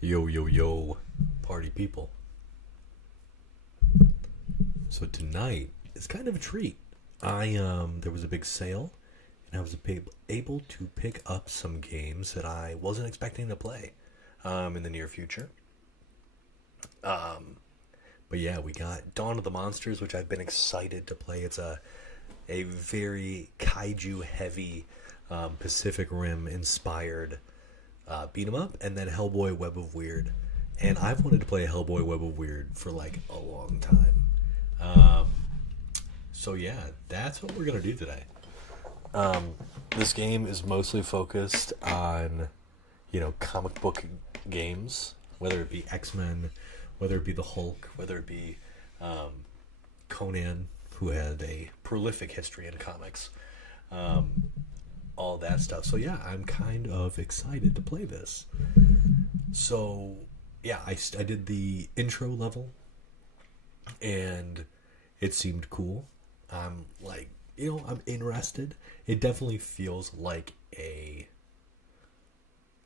Yo, yo, yo, party people. So tonight is kind of a treat. There was a big sale, and I was able to pick up some games that I wasn't expecting to play, in the near future. But yeah, we got Dawn of the Monsters, which I've been excited to play. It's a very kaiju heavy, Pacific Rim inspired beat 'em up, and then Hellboy Web of Weird. And I've wanted to play Hellboy Web of Weird for like a long time. Um, so yeah, that's what we're gonna do today. This game is mostly focused on, comic book games, whether it be X-Men, whether it be the Hulk, whether it be Conan, who had a prolific history in comics. All that stuff. So yeah, I'm kind of excited to play this. So yeah, I did the intro level, and it seemed cool. I'm like, I'm interested. It definitely feels like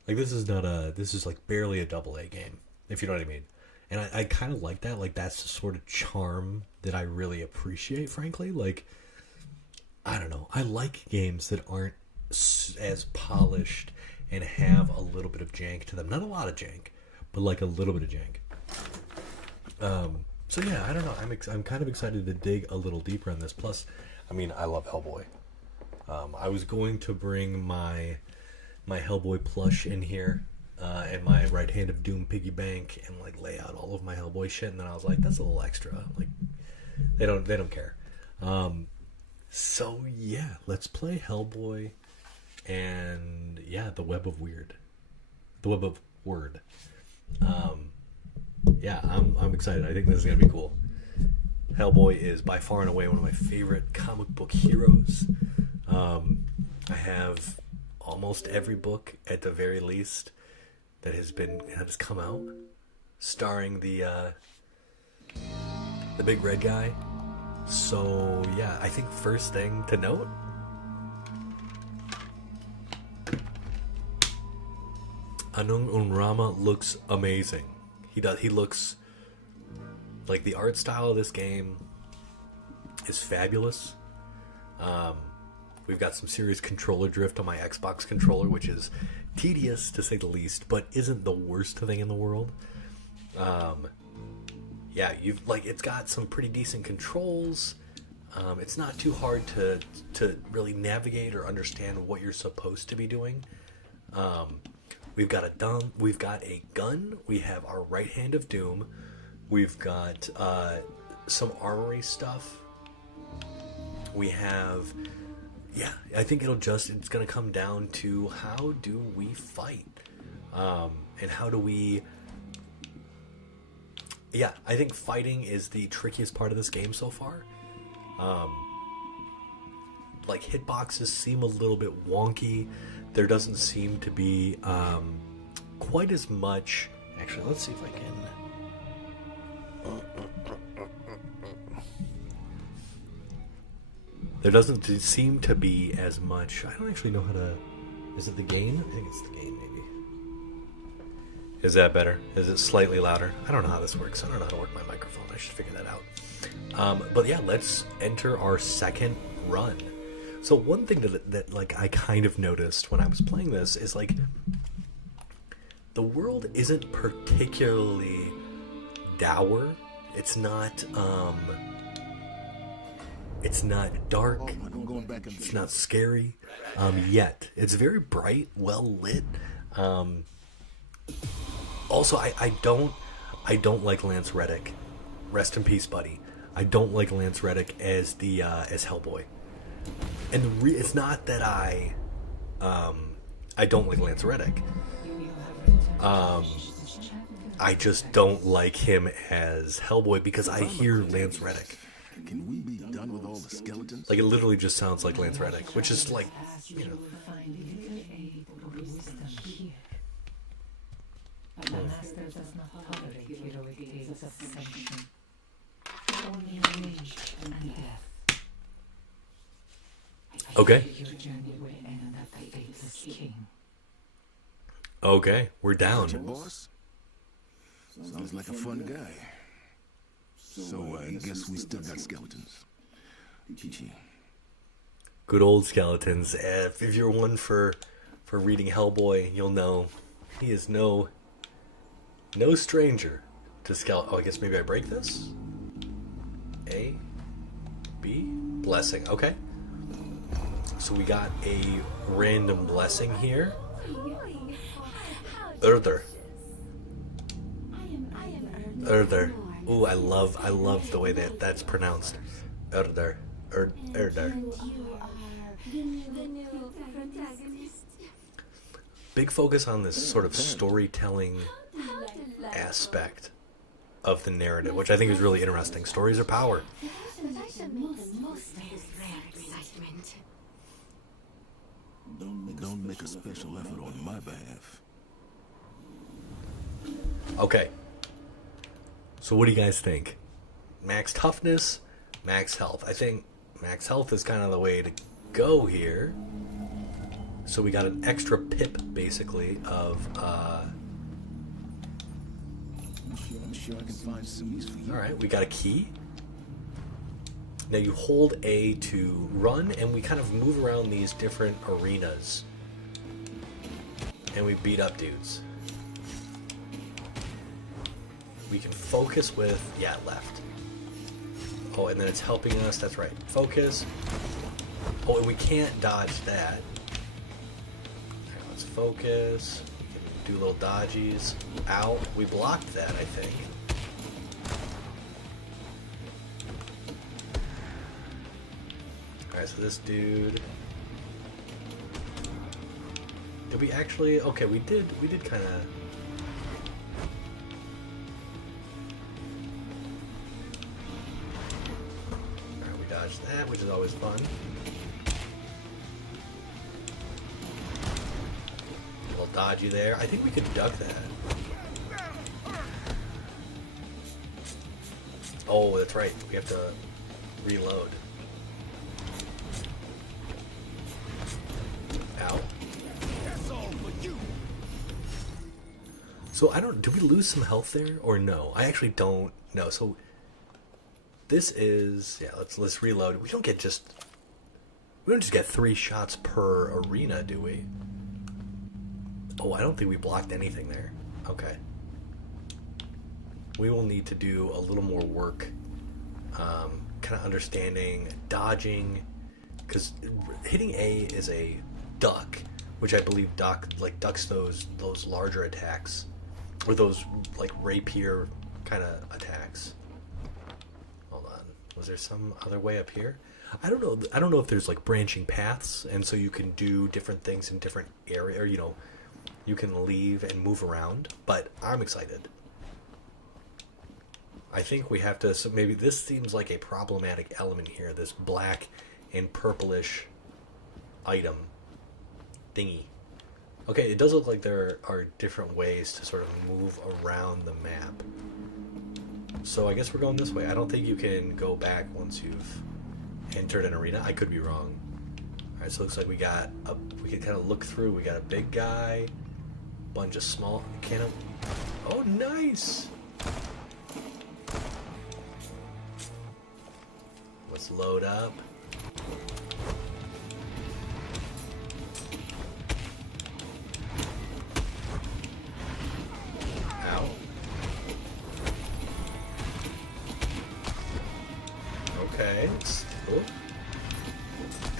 this is like barely a double A game, if you know what I mean. And I kind of like that. Like, that's the sort of charm that I really appreciate, frankly. Like, I don't know. I like games that aren't as polished and have a little bit of jank to them. Not a lot of jank, but like a little bit of jank. So yeah, I don't know. I'm kind of excited to dig a little deeper on this. Plus, I mean, I love Hellboy. I was going to bring my Hellboy plush in here, and my Right Hand of Doom piggy bank, and like lay out all of my Hellboy shit. And then I was like, that's a little extra. Like, they don't care. So yeah, let's play Hellboy, and yeah, the Web of Weird, the Web of Wyrd. Yeah, I'm excited. I think this is gonna be cool. Hellboy is by far and away one of my favorite comic book heroes. I have almost every book, at the very least, that has come out, starring the big red guy. So yeah, I think first thing to note, Anung Unrama looks amazing. He looks like the art style of this game is fabulous. We've got some serious controller drift on my Xbox controller, which is tedious to say the least, but isn't the worst thing in the world. Yeah, it's got some pretty decent controls. It's not too hard to really navigate or understand what you're supposed to be doing. We've got a gun. We have our Right Hand of Doom. We've got some armory stuff. We have, yeah. I think it's gonna come down to how do we fight, and how do we. Yeah, I think fighting is the trickiest part of this game so far. Like, hitboxes seem a little bit wonky. There doesn't seem to be quite as much. Actually, let's see if I can. There doesn't seem to be as much. I don't actually know how to. Is it the gain? I think it's the gain, maybe. Is that better? Is it slightly louder? I don't know how this works. I don't know how to work my microphone. I should figure that out. But yeah, let's enter our second run. So one thing that like I kind of noticed when I was playing this is like the world isn't particularly dour. It's not dark. It's not scary. Yet it's very bright, well lit. Also, I don't like Lance Reddick. Rest in peace, buddy. I don't like Lance Reddick as Hellboy. And it's not that I don't like Lance Reddick. I just don't like him as Hellboy because I hear Lance Reddick. Can we be done with all the skeletons? Like, it literally just sounds like Lance Reddick, which is like, But the master does not tolerate heroic tales of ascension. Only rage and death. Okay. Your journey will end at the faithless king. Okay, we're Your down. boss? Sounds like a fun guy. So I guess we still got skeletons. Chi-chi. Good old skeletons. If you're one for reading Hellboy, you'll know he is no stranger to skeleton. Oh, I guess maybe I break this? A, B, blessing. Okay. So we got a random blessing here. Urder. Urder. Ooh, I love the way that's pronounced. Urder. Urder. Big focus on this sort of storytelling aspect of the narrative, which I think is really interesting. Stories are power. Don't make a special effort on my behalf. Okay. So what do you guys think? Max toughness, max health. I think max health is kind of the way to go here. So we got an extra pip, basically, of, I'm sure I can find some use for you. Alright, we got a key. Now you hold A to run, and we kind of move around these different arenas. And we beat up dudes. We can focus with, yeah, left. Oh, and then it's helping us, that's right. Focus. Oh, and we can't dodge that. Alright, let's focus. We can do little dodgies. Ow, we blocked that, I think. Alright, so this dude... Did we actually... Okay, we did kind of... Alright, we dodged that, which is always fun. A little dodgy there. I think we could duck that. Oh, that's right. We have to reload. Ow. So I don't... Did we lose some health there or no? I actually don't know. So this is... Yeah, let's reload. We don't just get 3 shots per arena, do we? Oh, I don't think we blocked anything there. Okay. We will need to do a little more work, kind of understanding, dodging, because hitting A is a duck, which I believe ducks those larger attacks, or those like rapier kind of attacks. Hold on, was there some other way up here? I don't know if there's like branching paths, and so you can do different things in different areas, or you can leave and move around. But I'm excited. I think we have to, so maybe this seems like a problematic element here, this black and purplish item thingy. Okay, it does look like there are different ways to sort of move around the map. So I guess we're going this way. I don't think you can go back once you've entered an arena. I could be wrong. Alright, so it looks like we can kind of look through. We got a big guy, bunch of small cannon. Oh, nice! Let's load up. Ow. Okay. Ooh.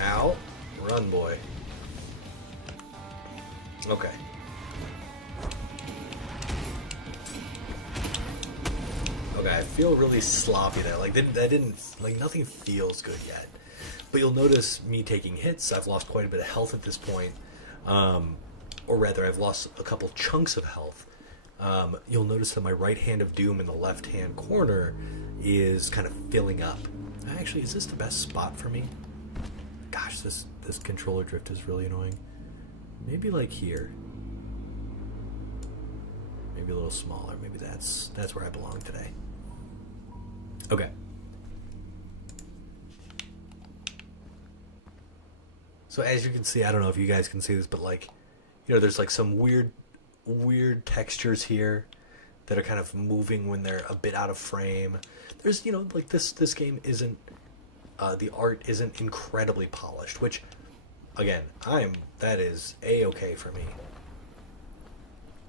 Ow. Run, boy. Okay. Okay, I feel really sloppy there. Like that didn't, like, nothing feels good yet. But you'll notice me taking hits. I've lost quite a bit of health at this point, or rather, I've lost a couple chunks of health. You'll notice that my right hand of doom in the left hand corner is kind of filling up. Actually, is this the best spot for me? Gosh, this controller drift is really annoying. Maybe like here. Maybe a little smaller. Maybe that's where I belong today. Okay. So as you can see, I don't know if you guys can see this, but like, there's like some weird textures here that are kind of moving when they're a bit out of frame. There's, you know, like this game isn't, the art isn't incredibly polished, which, again, that is A-okay for me.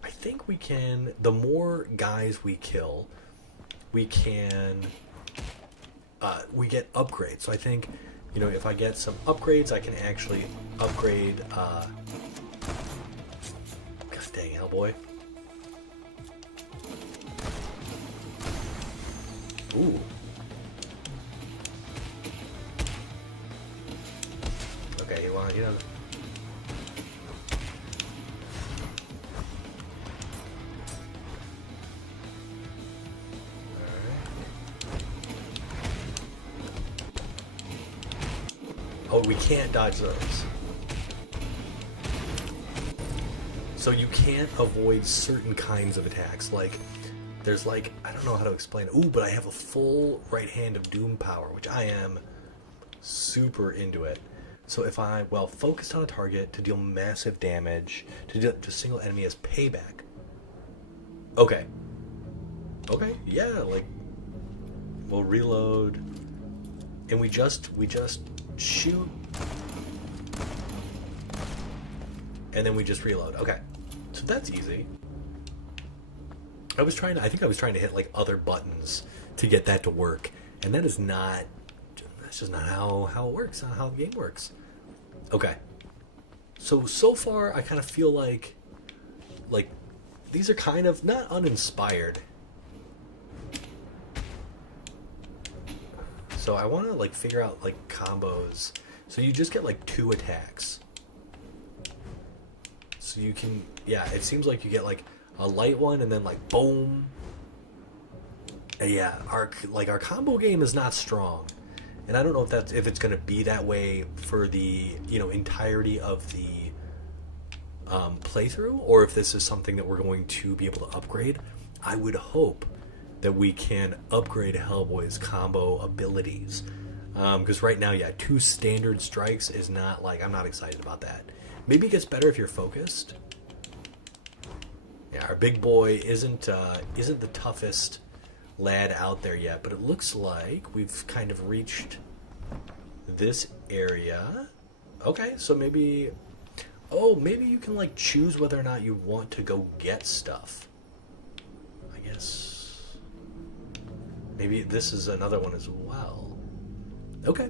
I think we can, the more guys we kill, we can, we get upgrades. So I think, you know, if I get some upgrades, I can actually upgrade, gosh dang, Hellboy. Ooh. Okay, you want, you know. Oh, we can't dodge those. So you can't avoid certain kinds of attacks. Like, there's like, I don't know how to explain it. Ooh, but I have a full right hand of doom power, which I am super into it. So if I, focused on a target to deal massive damage to a single enemy as payback. Okay. Okay, yeah, like, we'll reload. And we just shoot. And then we just reload. Okay. So that's easy. I think I was trying to hit like other buttons to get that to work. And that's just not how it works, not how the game works. Okay. So far I kind of feel like these are kind of not uninspired. So I want to like figure out like combos. So you just get like 2 attacks. So you can, yeah, it seems like you get like a light one and then like boom. And yeah, our combo game is not strong. And I don't know if it's going to be that way for the, you know, entirety of the playthrough, or if this is something that we're going to be able to upgrade. I would hope that we can upgrade Hellboy's combo abilities. Because right now, yeah, 2 standard strikes is not like, I'm not excited about that. Maybe it gets better if you're focused. Yeah, our big boy isn't the toughest lad out there yet, but it looks like we've kind of reached this area. Okay, so maybe you can like choose whether or not you want to go get stuff. I guess maybe this is another one as well. Okay,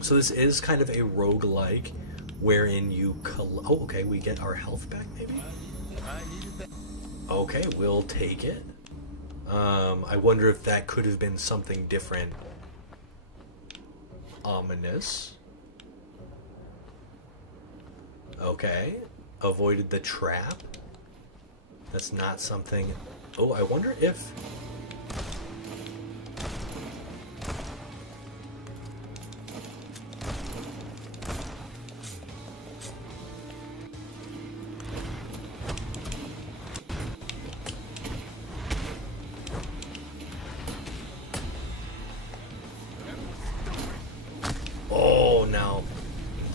so this is kind of a roguelike wherein you okay, we get our health back maybe. Okay, we'll take it. I wonder if that could have been something different. Ominous. Okay. Avoided the trap. That's not something... Oh, I wonder if...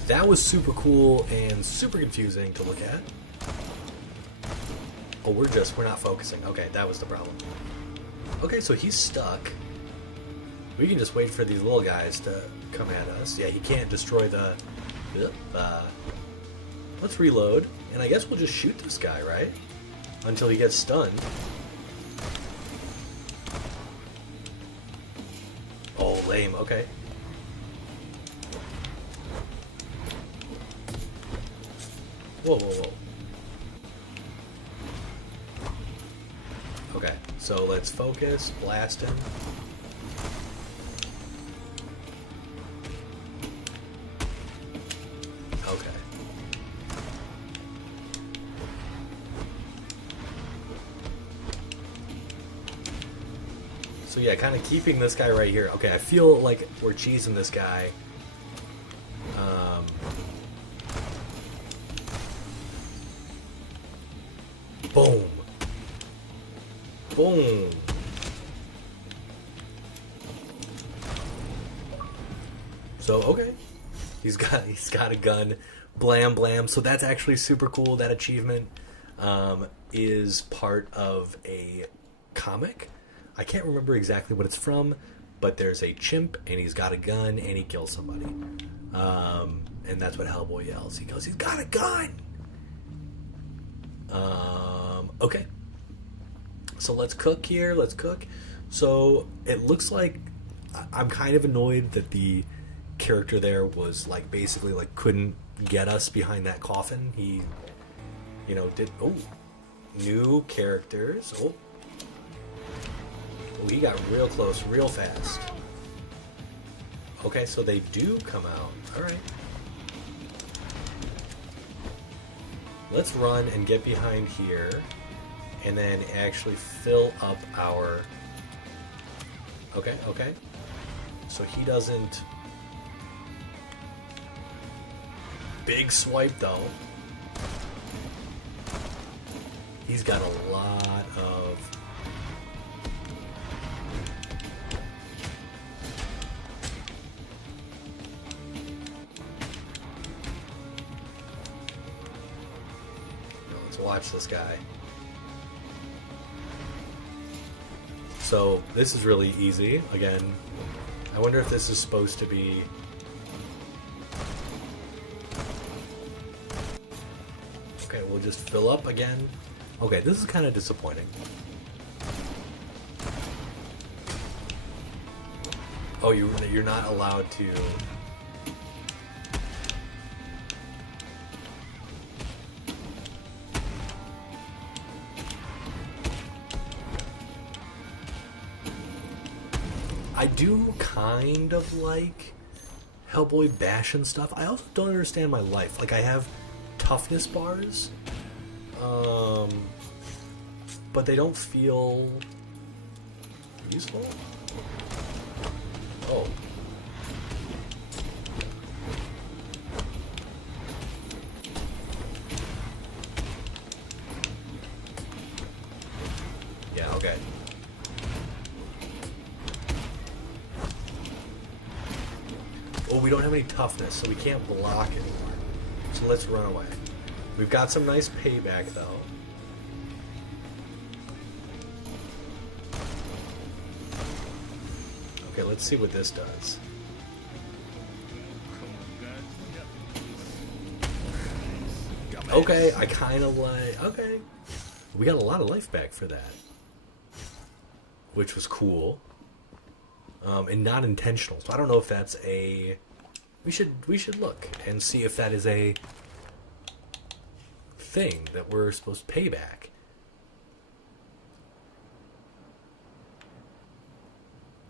That was super cool and super confusing to look at. Oh, we're not focusing. Okay, that was the problem. Okay, so he's stuck. We can just wait for these little guys to come at us. Yeah, he can't destroy the... let's reload. And I guess we'll just shoot this guy, right? Until he gets stunned. Oh, lame. Okay. Whoa, whoa, whoa. Okay, so let's focus, blast him. Okay. So yeah, kind of keeping this guy right here. Okay, I feel like we're cheesing this guy. Boom. Boom. So, okay. He's got a gun. Blam, blam. So that's actually super cool, that achievement. is part of a comic. I can't remember exactly what it's from, but there's a chimp, and he's got a gun, and he kills somebody. And that's what Hellboy yells. He goes, he's got a gun! Okay. So let's cook here, let's cook. So it looks like I'm kind of annoyed that the character there was like basically like couldn't get us behind that coffin. He, you know, did... Oh, new characters. Oh, he got real close real fast. Okay, so they do come out. Alright. Let's run and get behind here and then actually fill up our... Okay, okay. So he doesn't... Big swipe though. He's got a lot of... Let's watch this guy. So this is really easy. Again, I wonder if this is supposed to be... Okay, we'll just fill up again. Okay, this is kind of disappointing. Oh, you're not allowed to... I do kind of like Hellboy bashing stuff. I also don't understand my life. Like, I have toughness bars, but they don't feel useful. Oh. Yeah, okay. Oh, we don't have any toughness, so we can't block anymore. So let's run away. We've got some nice payback, though. Okay, let's see what this does. Okay, I kind of like... Okay. We got a lot of life back for that. Which was cool. And not intentional. So I don't know if that's a... We should look and see if that is a thing that we're supposed to pay back.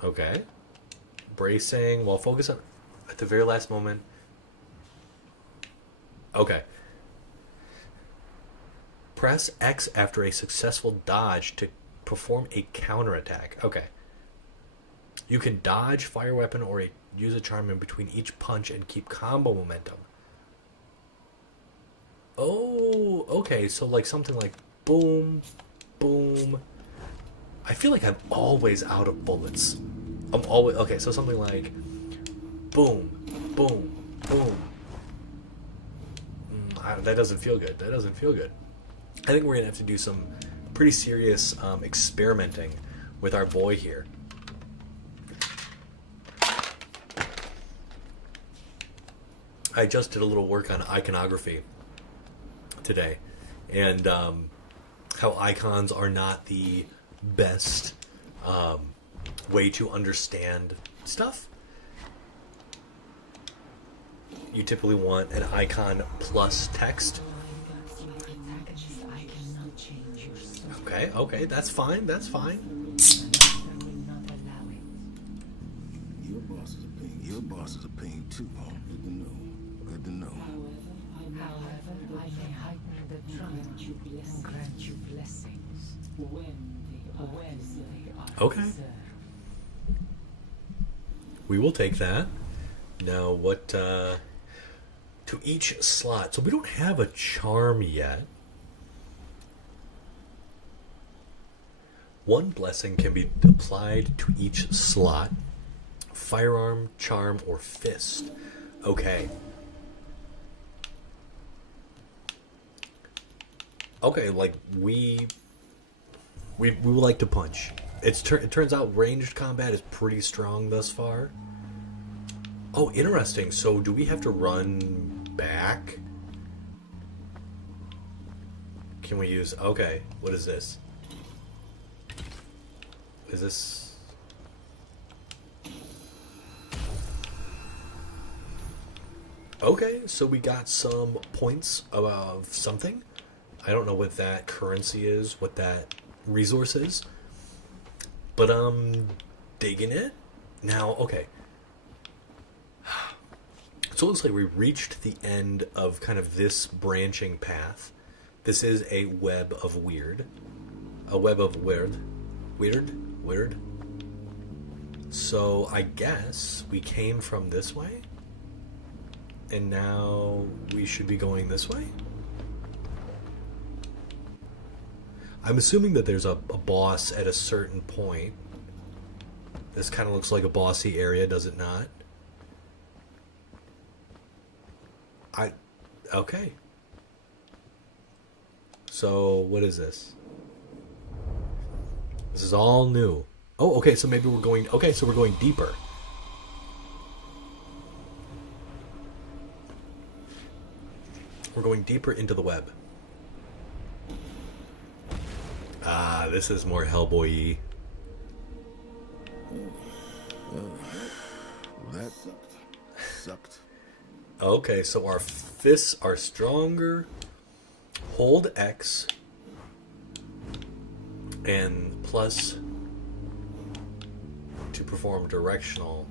Okay. Bracing while focus on at the very last moment. Okay. Press X after a successful dodge to perform a counterattack. Okay. You can dodge, fire weapon, or use a charm in between each punch and keep combo momentum. Oh, okay. So like something like boom, boom. I feel like I'm always out of bullets. I'm always... Okay, so something like boom, boom, boom. That doesn't feel good. That doesn't feel good. I think we're going to have to do some pretty serious experimenting with our boy here. I just did a little work on iconography today, and how icons are not the best way to understand stuff. You typically want an icon plus text. Okay, that's fine, that's fine. Your boss is a pain. Your boss is a pain too, huh? Good to know. Good to know. However, I may heighten the trial and grant you blessings when they are Okay. deserved. We will take that. Now, what, to each slot. So we don't have a charm yet. One blessing can be applied to each slot. Firearm, charm, or fist. Okay. Okay, like we would like to punch. It turns out ranged combat is pretty strong thus far. Oh, interesting. So do we have to run back? Can we use... Okay, what is this? Is this... Okay, so we got some points of something. I don't know what that currency is, what that resource is. But I'm digging it. Now, okay. So it looks like we reached the end of kind of this branching path. This is a web of Wyrd. A web of Wyrd. Wyrd? So I guess we came from this way? And now we should be going this way? I'm assuming that there's a boss at a certain point. This kind of looks like a bossy area, does it not? Okay. So, what is this? This is all new. Oh, okay, so maybe we're going... Okay, so we're going deeper. We're going deeper into the web. Ah, this is more Hellboy-y. That sucked. Okay, so our fists are stronger. Hold X. And plus to perform directional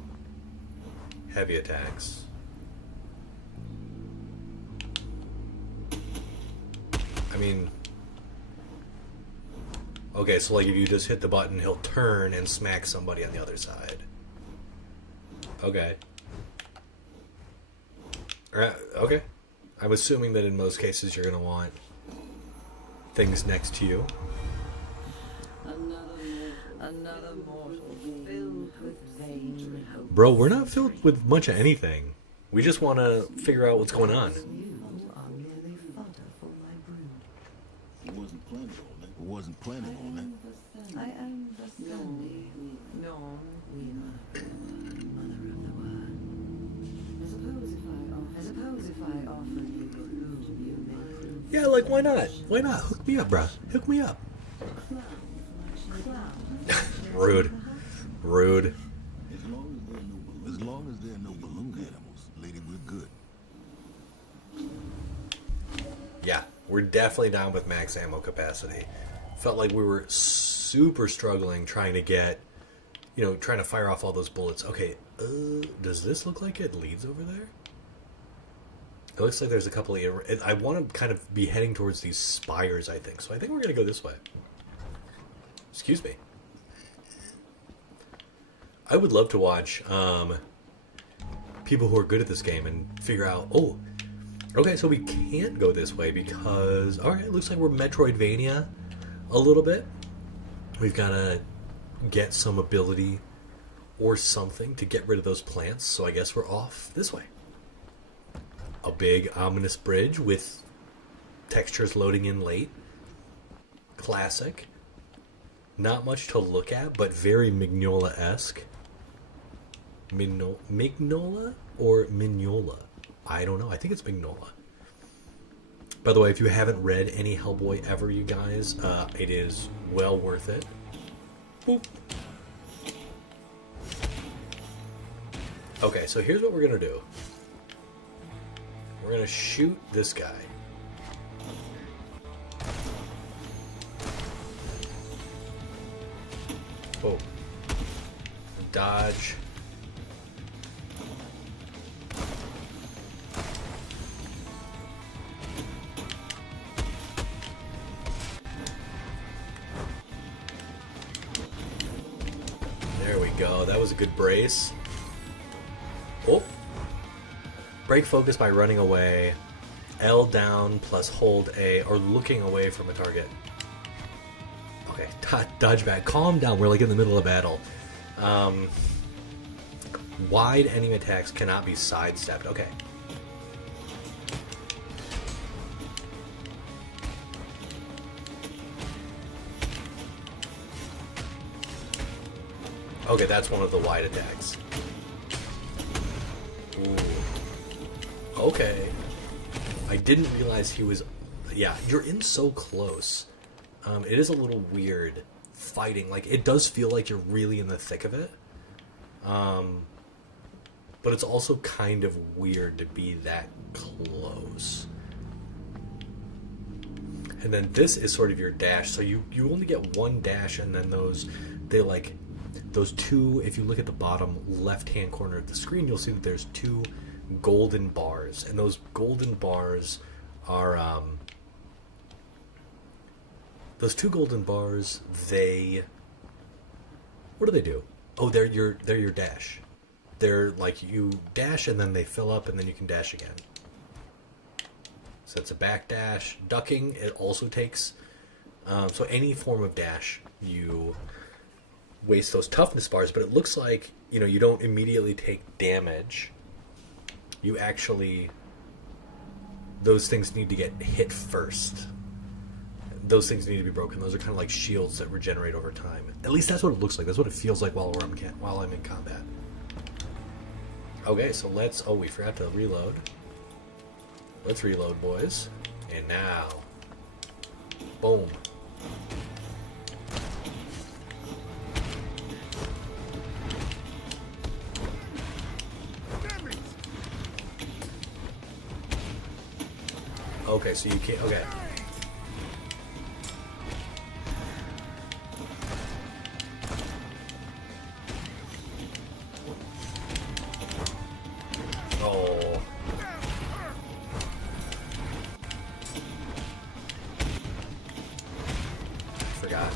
heavy attacks. I mean... Okay, so like if you just hit the button, he'll turn and smack somebody on the other side. Okay. Okay. I'm assuming that in most cases you're going to want things next to you. Another mortal filled with vain hope. Bro, we're not filled with much of anything. We just want to figure out what's going on. You are merely fodder for my brood. Wasn't planning on that. I am the Sunday. No, we are mother of the word. I suppose if I offered you who you may prove. Yeah, like, why not? Why not? Hook me up, bruh. Hook me up. Rude. Rude. As long as there are no balloon animals, lady, we're good. Yeah, we're definitely down with max ammo capacity. Felt like we were super struggling trying to get, trying to fire off all those bullets. Okay, does this look like it leads over there? It looks like there's a couple of... I want to kind of be heading towards these spires, I think. So I think we're going to go this way. Excuse me. I would love to watch people who are good at this game and figure out, oh, okay, so we can't go this way because, alright, it looks like we're Metroidvania a little bit. We've got to get some ability or something to get rid of those plants, so I guess we're off this way. A big, ominous bridge with textures loading in late. Classic. Not much to look at, but very Mignola-esque. Mignola or Mignola? I don't know. I think it's Mignola. By the way, if you haven't read any Hellboy ever, you guys, it is well worth it. Boop. Okay, so here's what we're going to do. We're going to shoot this guy. Oh. Dodge. There we go. That was a good brace. Oh. Break focus by running away. L down plus hold A, or looking away from a target. Okay, dodge back. Calm down. We're like in the middle of battle. Wide enemy attacks cannot be sidestepped. Okay. Okay, that's one of the wide attacks. Ooh. Okay. I didn't realize he was... Yeah, you're in so close. It is a little weird fighting. Like, it does feel like you're really in the thick of it. But it's also kind of weird to be that close. And then this is sort of your dash. So you only get one dash, and then those two, if you look at the bottom left-hand corner of the screen, you'll see that there's two golden bars. And those golden bars are, those two golden bars, what do they do? Oh, they're your dash. They're like, you dash and then they fill up and then you can dash again. So it's a back dash. Ducking, it also takes, so any form of dash, you waste those toughness bars, but it looks like, you don't immediately take damage. You actually, those things need to get hit first. Those things need to be broken. Those are kind of like shields that regenerate over time. At least that's what it looks like. That's what it feels like while I'm in combat. Okay, so let's... Oh, we forgot to reload. Let's reload, boys. And now... Boom. Okay, so you can't... Okay. Oh. Forgot.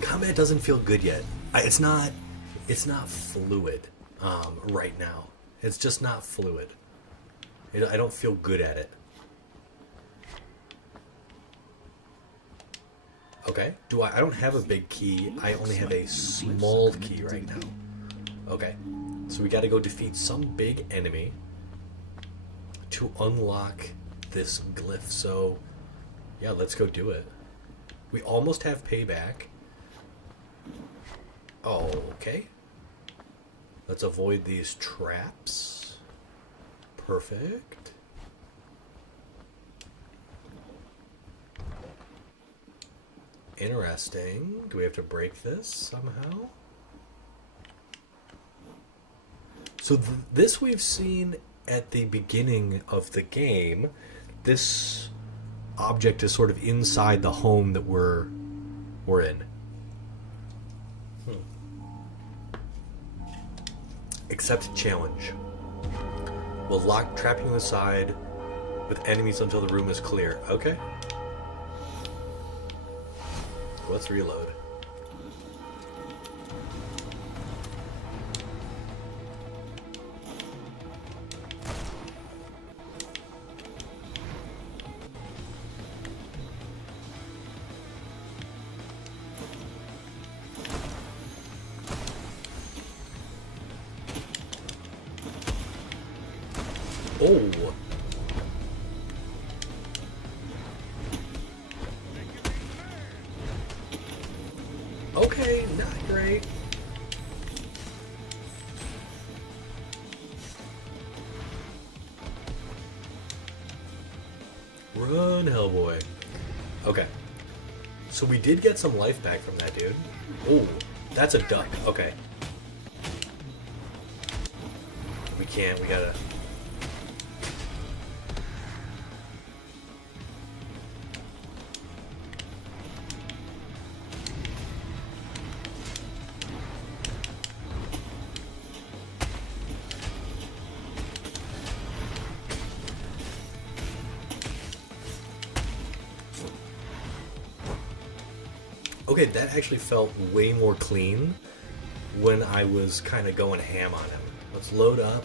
Combat doesn't feel good yet. It's not fluid right now. It's just not fluid. I don't feel good at it. Okay. I don't have a big key. I only have a small key right now. Okay. So we gotta go defeat some big enemy to unlock this glyph. So, yeah, let's go do it. We almost have payback. Oh, okay. Let's avoid these traps. Perfect. Interesting. Do we have to break this somehow? So this we've seen at the beginning of the game. This object is sort of inside the home that we're in. Accept challenge. Will lock trapping you inside with enemies until the room is clear. Okay. Let's reload. Oh. Okay, not great. Run, Hellboy. Okay. So we did get some life back from that dude. Oh, that's a duck. Okay. We gotta... Okay, that actually felt way more clean when I was kind of going ham on him. Let's load up.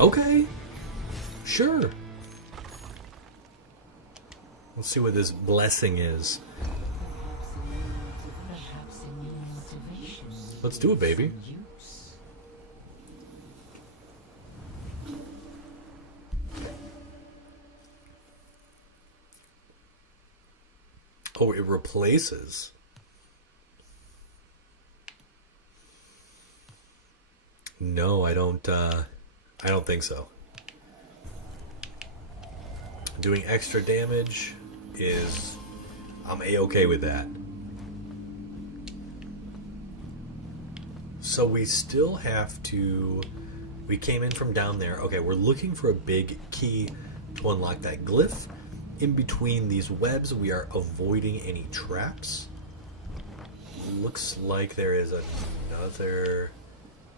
Okay. Sure. Let's see what this blessing is. Perhaps a new motivation. Let's do it, baby. Use. Oh, it replaces. No, I don't think so. Doing extra damage is... I'm A-okay with that. So we still have to... We came in from down there. Okay, we're looking for a big key to unlock that glyph. In between these webs, we are avoiding any traps. Looks like there is another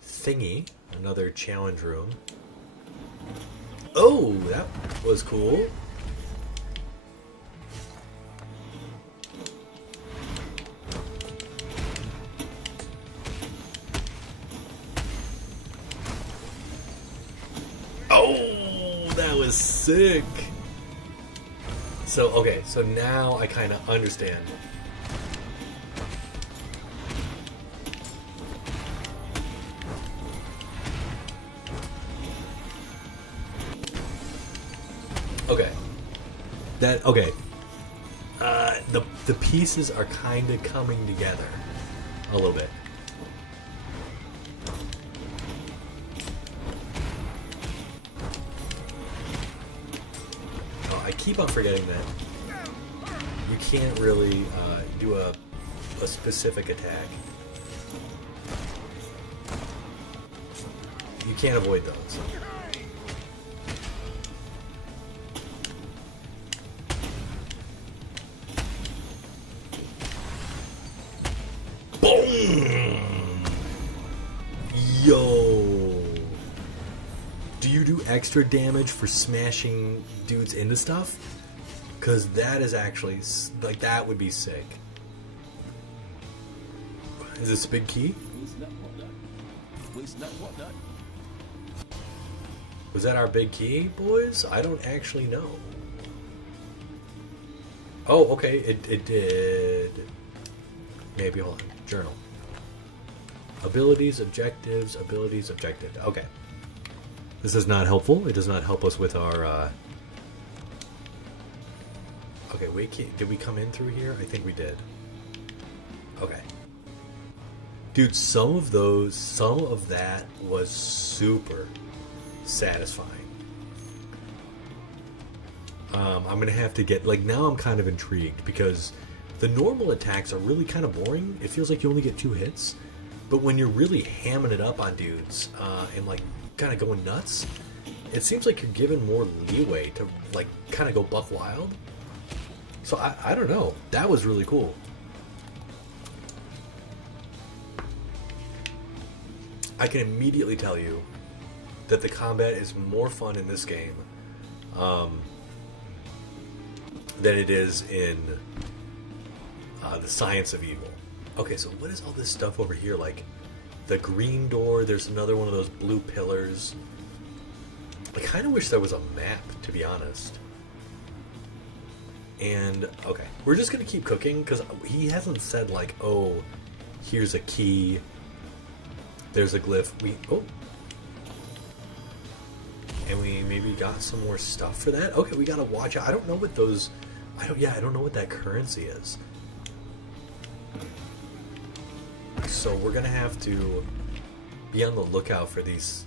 thingy, another challenge room. Oh, that was cool. Oh, that was sick. So, okay, so now I kind of understand. Okay. Okay. The pieces are kind of coming together a little bit. I keep on forgetting that you can't really do a specific attack. You can't avoid those. Boom! Yo! Do you do extra damage for smashing dudes into stuff? Because that is actually, like, that would be sick. Is this a big key? Was that our big key, boys? I don't actually know. Oh, okay, it did. Maybe, hold on. Journal. Abilities, objectives, objective. Okay. This is not helpful. It does not help us with our, Okay, wait, did we come in through here? I think we did. Okay. Dude, some of that was super satisfying. I'm gonna have to get, like, now I'm kind of intrigued because the normal attacks are really kind of boring. It feels like you only get 2 hits. But when you're really hamming it up on dudes, and, like, kind of going nuts, it seems like you're given more leeway to, like, kind of go buck wild. So I don't know. That was really cool. I can immediately tell you that the combat is more fun in this game than it is in the Science of Evil. Okay, so what is all this stuff over here? Like the green door, there's another one of those blue pillars. I kind of wish there was a map, to be honest. And, okay, we're just going to keep cooking, because he hasn't said, like, oh, here's a key, there's a glyph, and we maybe got some more stuff for that? Okay, we got to watch out. I don't know what those, I don't know what that currency is. So we're going to have to be on the lookout for these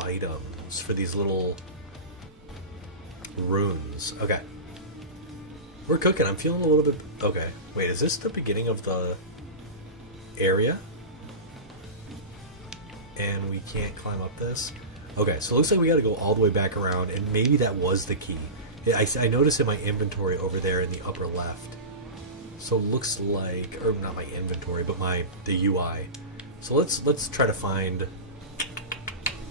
items, for these little runes. Okay. We're cooking. I'm feeling a little bit... Okay. Wait, is this the beginning of the area? And we can't climb up this? Okay, so it looks like we got to go all the way back around, and maybe that was the key. I noticed in my inventory over there in the upper left. So it looks like... Or not my inventory, but the UI. So let's try to find...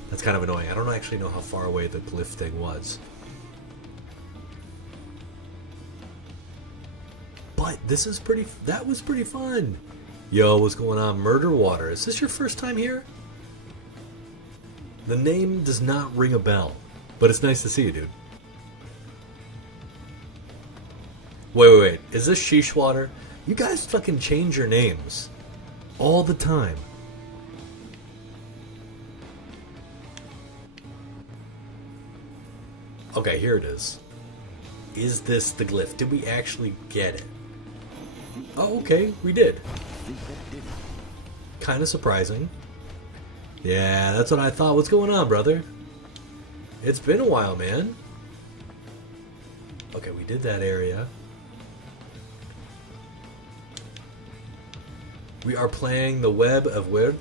That's kind of annoying. I don't actually know how far away the glyph thing was. But this is that was pretty fun. Yo, what's going on? Murder Water. Is this your first time here? The name does not ring a bell, but it's nice to see you, dude. Wait. Is this Sheesh Water? You guys fucking change your names. All the time. Okay, here it is. Is this the glyph? Did we actually get it? Oh, okay, we did. Kind of surprising. Yeah, that's what I thought. What's going on, brother? It's been a while, man. Okay, we did that area. We are playing the Web of Wyrd.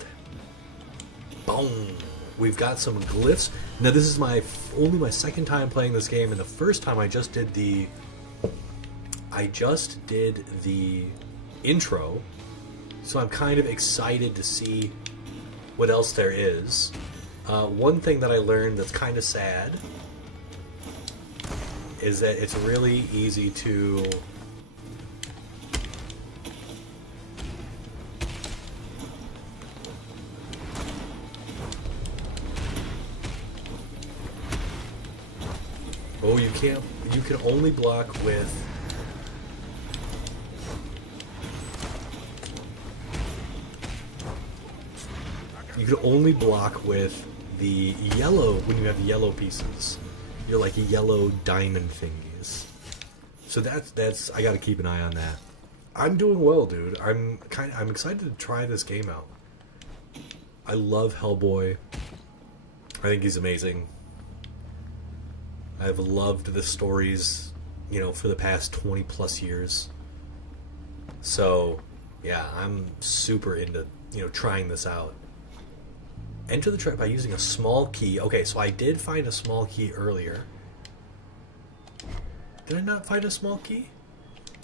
Boom! We've got some glyphs. Now this is only my second time playing this game, and the first time I just did the intro, so I'm kind of excited to see what else there is. One thing that I learned that's kind of sad is that it's really easy to you can only block with the yellow when you have yellow pieces. You're like yellow diamond thingies. So that's I gotta keep an eye on that. I'm doing well, dude. I'm excited to try this game out. I love Hellboy. I think he's amazing. I've loved the stories, for the past 20 plus years. So, yeah, I'm super into, trying this out. Enter the trap by using a small key. Okay, so I did find a small key earlier. Did I not find a small key?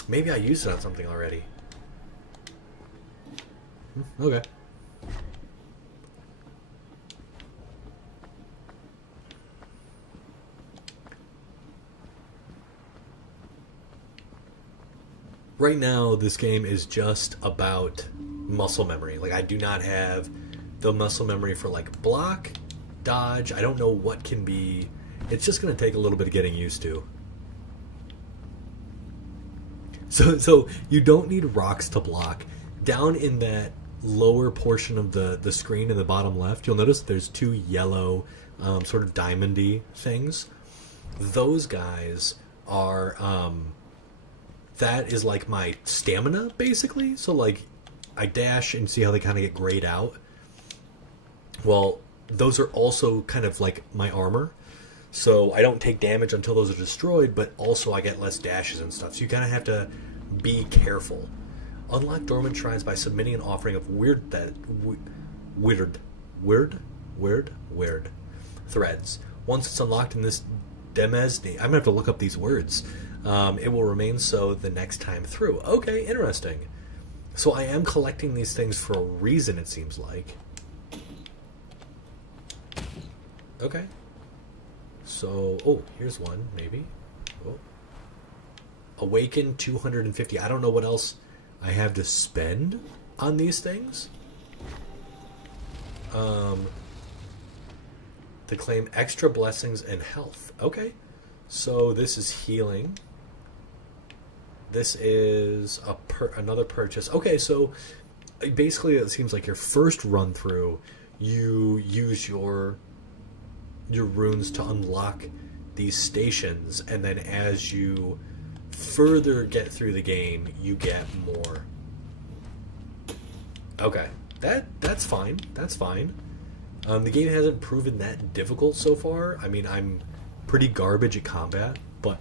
Maybe I used it on something already. Okay. Right now, this game is just about muscle memory. Like, I do not have the muscle memory for, like, block, dodge. I don't know what can be... It's just going to take a little bit of getting used to. So you don't need rocks to block. Down in that lower portion of the screen in the bottom left, you'll notice there's two yellow sort of diamondy things. Those guys are... that is like my stamina, basically. So, like, I dash and see how they kind of get grayed out. Well, those are also kind of like my armor. So I don't take damage until those are destroyed, but also I get less dashes and stuff. So you kind of have to be careful. Unlock dormant shrines by submitting an offering of Wyrd threads. Once it's unlocked in this Demesne, I'm going to have to look up these words. It will remain so the next time through. Okay, interesting. So I am collecting these things for a reason, it seems like. Okay. So, oh, here's one, maybe. Oh. Awaken 250. I don't know what else I have to spend on these things. To claim extra blessings and health. Okay. So this is healing. This is another purchase. Okay, so basically it seems like your first run through, you use your runes to unlock these stations, and then as you further get through the game, you get more. Okay, that's fine. That's fine. The game hasn't proven that difficult so far. I mean, I'm pretty garbage at combat, but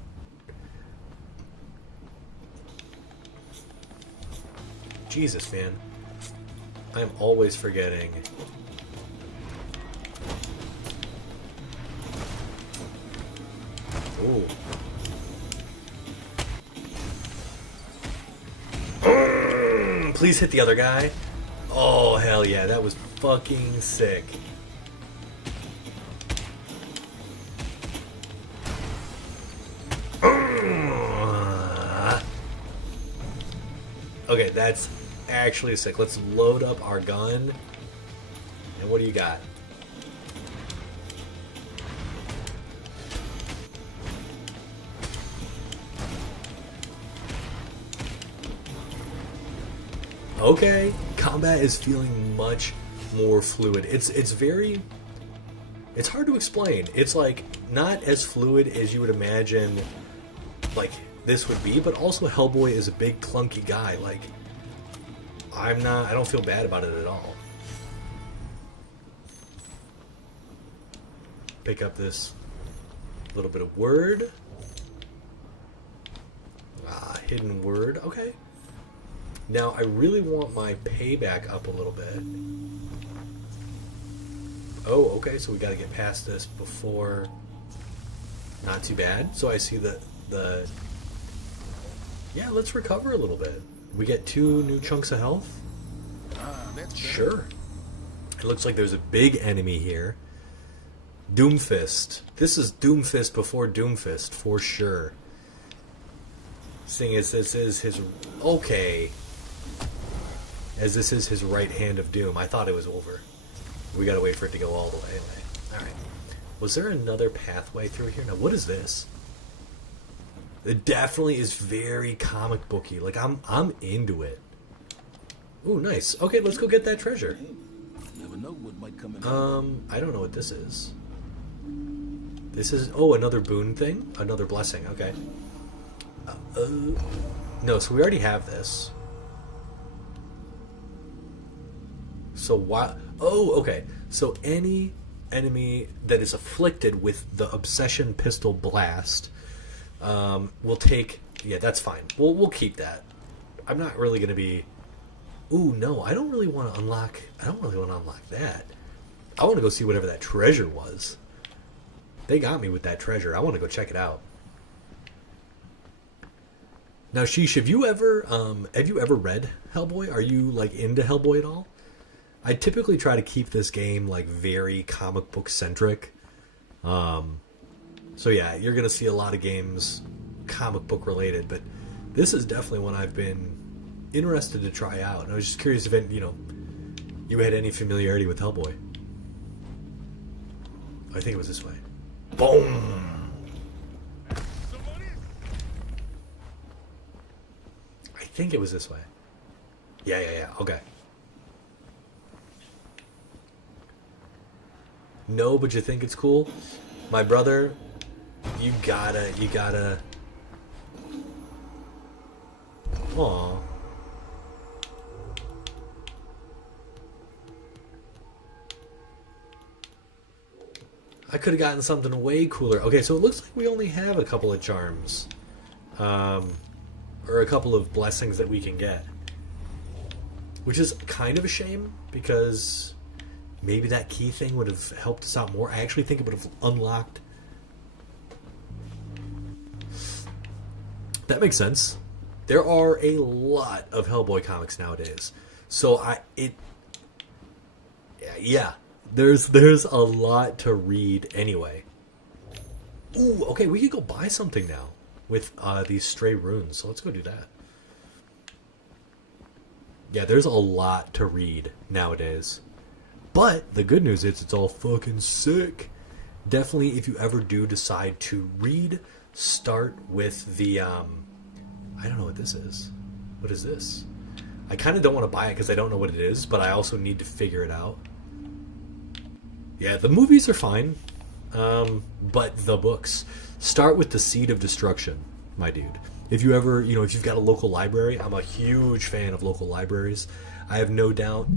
Jesus, man, I'm always forgetting. Ooh. Please hit the other guy. Oh, hell yeah, that was fucking sick. Okay, that's actually sick. Let's load up our gun. And what do you got? Okay, combat is feeling much more fluid. It's very... It's hard to explain. It's like not as fluid as you would imagine like this would be, but also Hellboy is a big clunky guy. Like I don't feel bad about it at all. Pick up this little bit of Wyrd. Hidden Wyrd. Okay. Now I really want my payback up a little bit. Oh, okay, so we got to get past this before... Not too bad. So I see the... Yeah, let's recover a little bit. We get 2 new chunks of health? Sure. It looks like there's a big enemy here. Doomfist. This is Doomfist before Doomfist, for sure. Seeing as this is his... Okay. As this is his right hand of doom. I thought it was over. We gotta wait for it to go all the way anyway. Alright. Was there another pathway through here? Now, what is this? It definitely is very comic booky. Like, I'm into it. Ooh, nice. Okay, let's go get that treasure. Never know what might come in. I don't know what this is. This is... Oh, another boon thing? Another blessing. Okay. No, so we already have this. So why... Oh, okay. So any enemy that is afflicted with the Obsession Pistol Blast will take... Yeah, that's fine. We'll keep that. I'm not really going to be... Ooh, no, I don't really want to unlock... I don't really want to unlock that. I want to go see whatever that treasure was. They got me with that treasure. I want to go check it out. Now, Sheesh, have you ever read Hellboy? Are you, like, into Hellboy at all? I typically try to keep this game like very comic book centric. So yeah, you're gonna see a lot of games comic book related, but this is definitely one I've been interested to try out. And I was just curious if you had any familiarity with Hellboy. I think it was this way. Boom. I think it was this way. Yeah. Okay. No, but you think it's cool? My brother, you gotta... Aww. I could have gotten something way cooler. Okay, so it looks like we only have a couple of charms. Or a couple of blessings that we can get. Which is kind of a shame, because... Maybe that key thing would have helped us out more. I actually think it would have unlocked. That makes sense. There are a lot of Hellboy comics nowadays. So yeah, there's a lot to read anyway. Ooh, okay, we could go buy something now with these stray runes. So let's go do that. Yeah, there's a lot to read nowadays. But the good news is it's all fucking sick. Definitely, if you ever do decide to read, start with the... I don't know what this is. What is this? I kind of don't want to buy it because I don't know what it is, but I also need to figure it out. Yeah, the movies are fine. But the books. Start with The Seed of Destruction, my dude. If you ever, if you've got a local library, I'm a huge fan of local libraries. I have no doubt...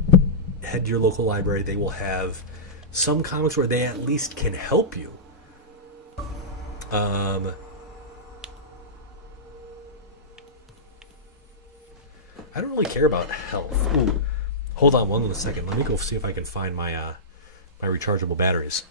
Head to your local library. They will have some comics where they at least can help you. I don't really care about health. Ooh. Hold on one second. Let me go see if I can find my my rechargeable batteries.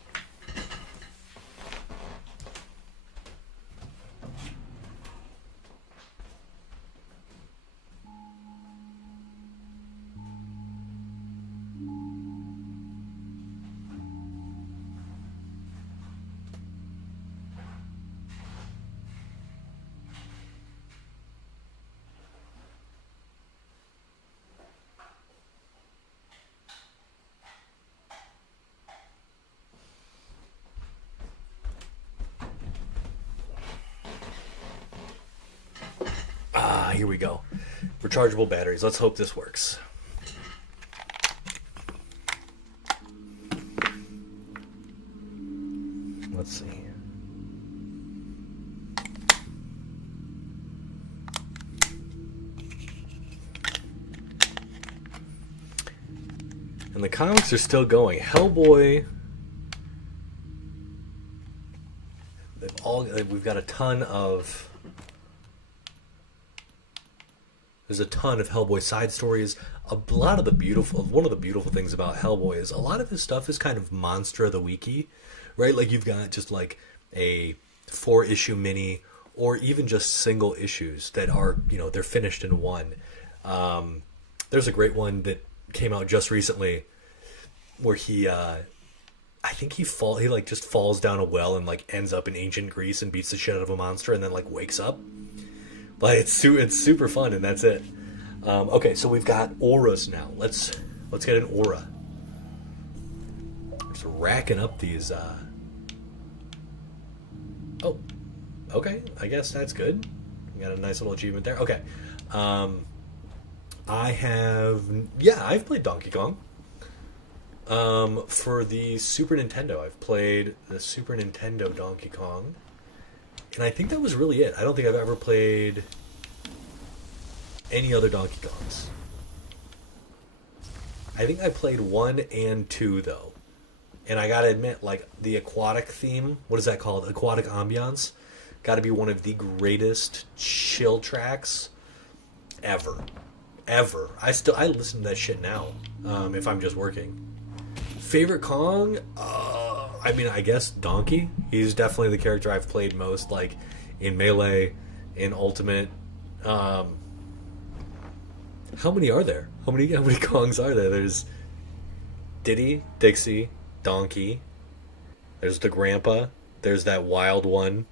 Ah, here we go. Rechargeable batteries. Let's hope this works. Let's see. And the comics are still going. Hellboy. We've got a ton of. There's a ton of Hellboy side stories. One of the beautiful things about Hellboy is a lot of his stuff is kind of monster of the weeky, right? Like you've got just like a 4-issue mini, or even just single issues that are, they're finished in one. There's a great one that came out just recently where he like just falls down a well and like ends up in ancient Greece and beats the shit out of a monster and then like wakes up. But it's super fun, and that's it. Okay, so we've got auras now. Let's get an aura. Just racking up these. Oh, okay. I guess that's good. We got a nice little achievement there. Okay. I've played Donkey Kong. For the Super Nintendo, I've played the Super Nintendo Donkey Kong. And I think that was really it. I don't think I've ever played any other Donkey Kongs. I think I played 1 and 2, though. And I gotta admit, like, the aquatic theme, what is that called? Aquatic ambiance? Gotta be one of the greatest chill tracks ever. Ever. I listen to that shit now, if I'm just working. Favorite Kong? I guess Donkey. He's definitely the character I've played most, like in Melee, in Ultimate. How many are there? How many Kongs are there? There's Diddy, Dixie, Donkey. There's the Grandpa. There's that wild one.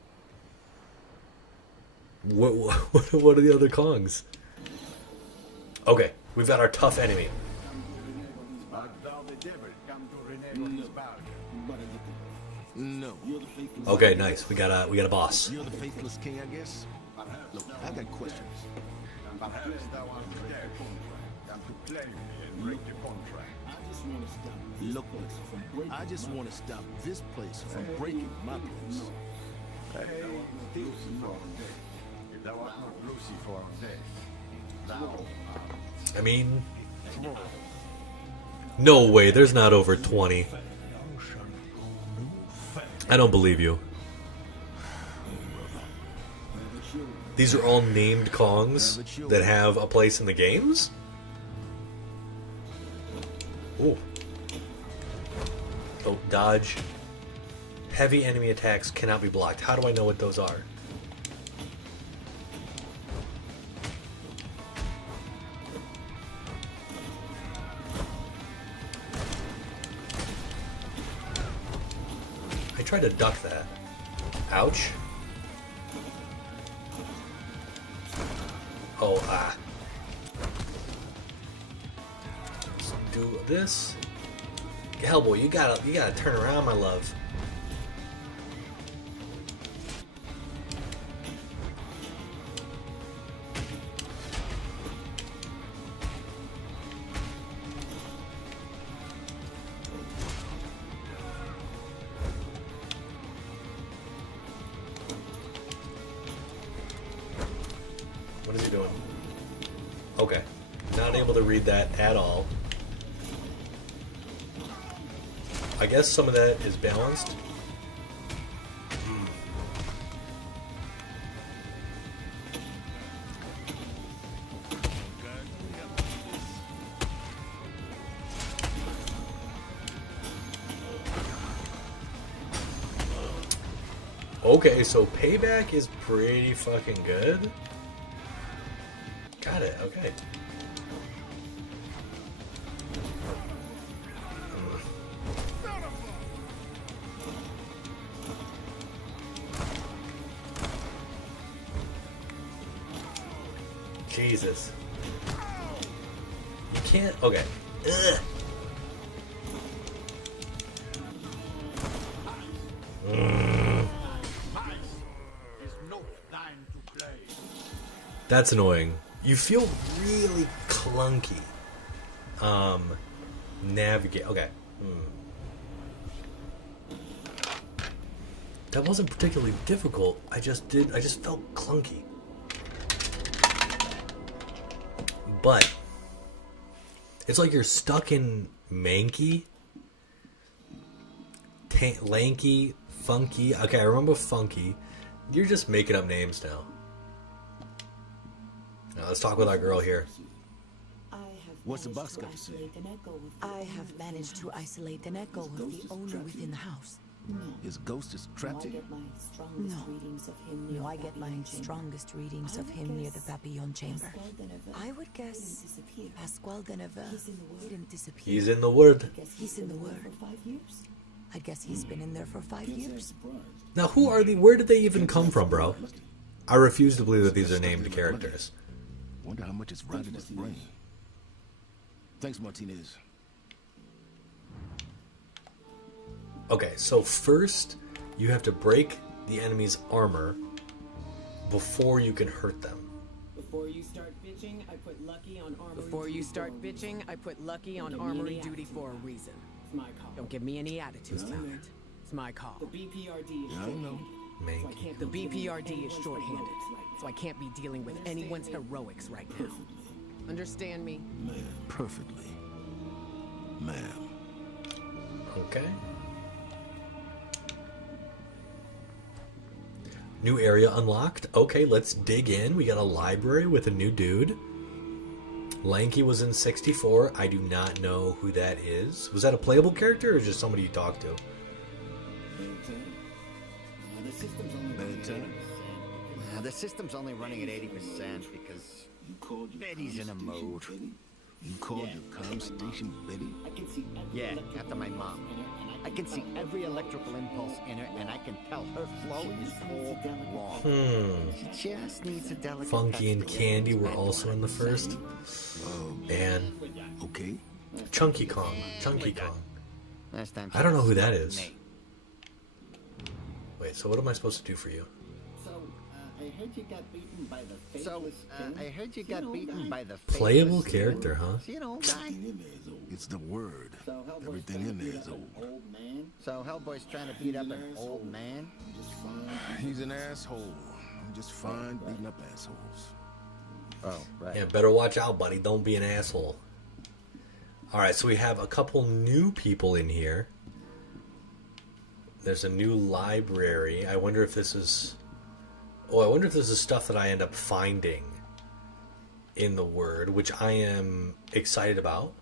What are the other Kongs? Okay, we've got our tough enemy. No. Okay, nice. We got a boss. You're the faithless king, I guess? Look, I got questions. Look, I just want to stop this place from breaking my place. I mean, no way. There's not over 20. I don't believe you. These are all named Kongs that have a place in the games? Ooh. Oh, dodge. Heavy enemy attacks cannot be blocked. How do I know what those are? I tried to duck that. Ouch. Oh, Let's do this. Hellboy, you gotta turn around, my love. What is he doing? Okay. Not able to read that at all. I guess some of that is balanced. Okay, so payback is pretty fucking good. Got it, okay. Jesus. You can't... Okay. Ugh. That's annoying. You feel really clunky. Navigate. Okay. That wasn't particularly difficult. I just felt clunky. But it's like you're stuck in manky, lanky, funky. Okay, I remember funky. You're just making up names now. Now let's talk with our girl here. What's the box got to say? I have managed to isolate an echo of the owner within the house. His ghost is trapped here? No, I get my strongest readings of him near the Papillon chamber. I would guess Pascual de Nevers didn't disappear. He's in the Wyrd. He's in the Wyrd. I guess he's been in there for 5 years. Now, who are they? Where did they even come from, bro? I refuse to believe that these are named characters. Wonder how much it's rotted his brain. Thanks, Martinez. Okay, so first you have to break the enemy's armor before you can hurt them. Before you start bitching, I put Lucky on armory duty for a reason. It's my call. Don't give me any attitude about it. It's my call. The BPRD is short-handed. Manky. The BPRD is short-handed, so I can't be dealing with anyone's heroics right now. Understand me? Perfectly. Ma'am. Okay. New area unlocked. Okay, let's dig in. We got a library with a new dude. Lanky was in 64. I do not know who that is. Was that a playable character or just somebody you talked to? The system's only running at 80% because Betty's in a mode. You called your comm station Betty? Yeah, after my mom. I can see every electrical impulse in her, and I can tell her flow is all wrong. She just needs a delicate Funky and touch to Candy get were back also to in the her. first. And Okay. Chunky Kong. Chunky Kong. Last time I don't know who that she is. me. Wait, so what am I supposed to do for you? I heard you got beaten by the So, I heard you got beaten by the Playable faceless character, huh? You know, guy. It's the word. Everything in there is old. So Hellboy's trying to beat up an old man? He's an asshole. I'm just fine beating up assholes. Oh, right. Yeah, better watch out, buddy. Don't be an asshole. Alright, so we have a couple new people in here. There's a new library. I wonder if this is... Oh, I wonder if this is stuff that I end up finding in the Wyrd, which I am excited about.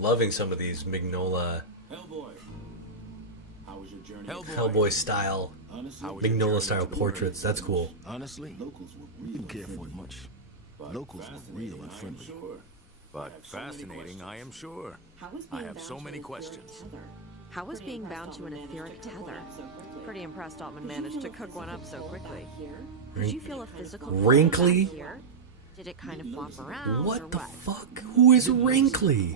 Loving some of these Mignola... Hellboy. How was your journey? Hellboy style, Mignola style portraits. That's cool. Honestly, didn't care for it much. Locals were real and friendly. But fascinating, I am sure. I have so many questions. How was being bound to an etheric tether? Pretty impressed Altman managed to cook one up so quickly. Did you feel a physical Wrinkly? back here? Did it kind of flop around or What the what? fuck? Who is Wrinkly?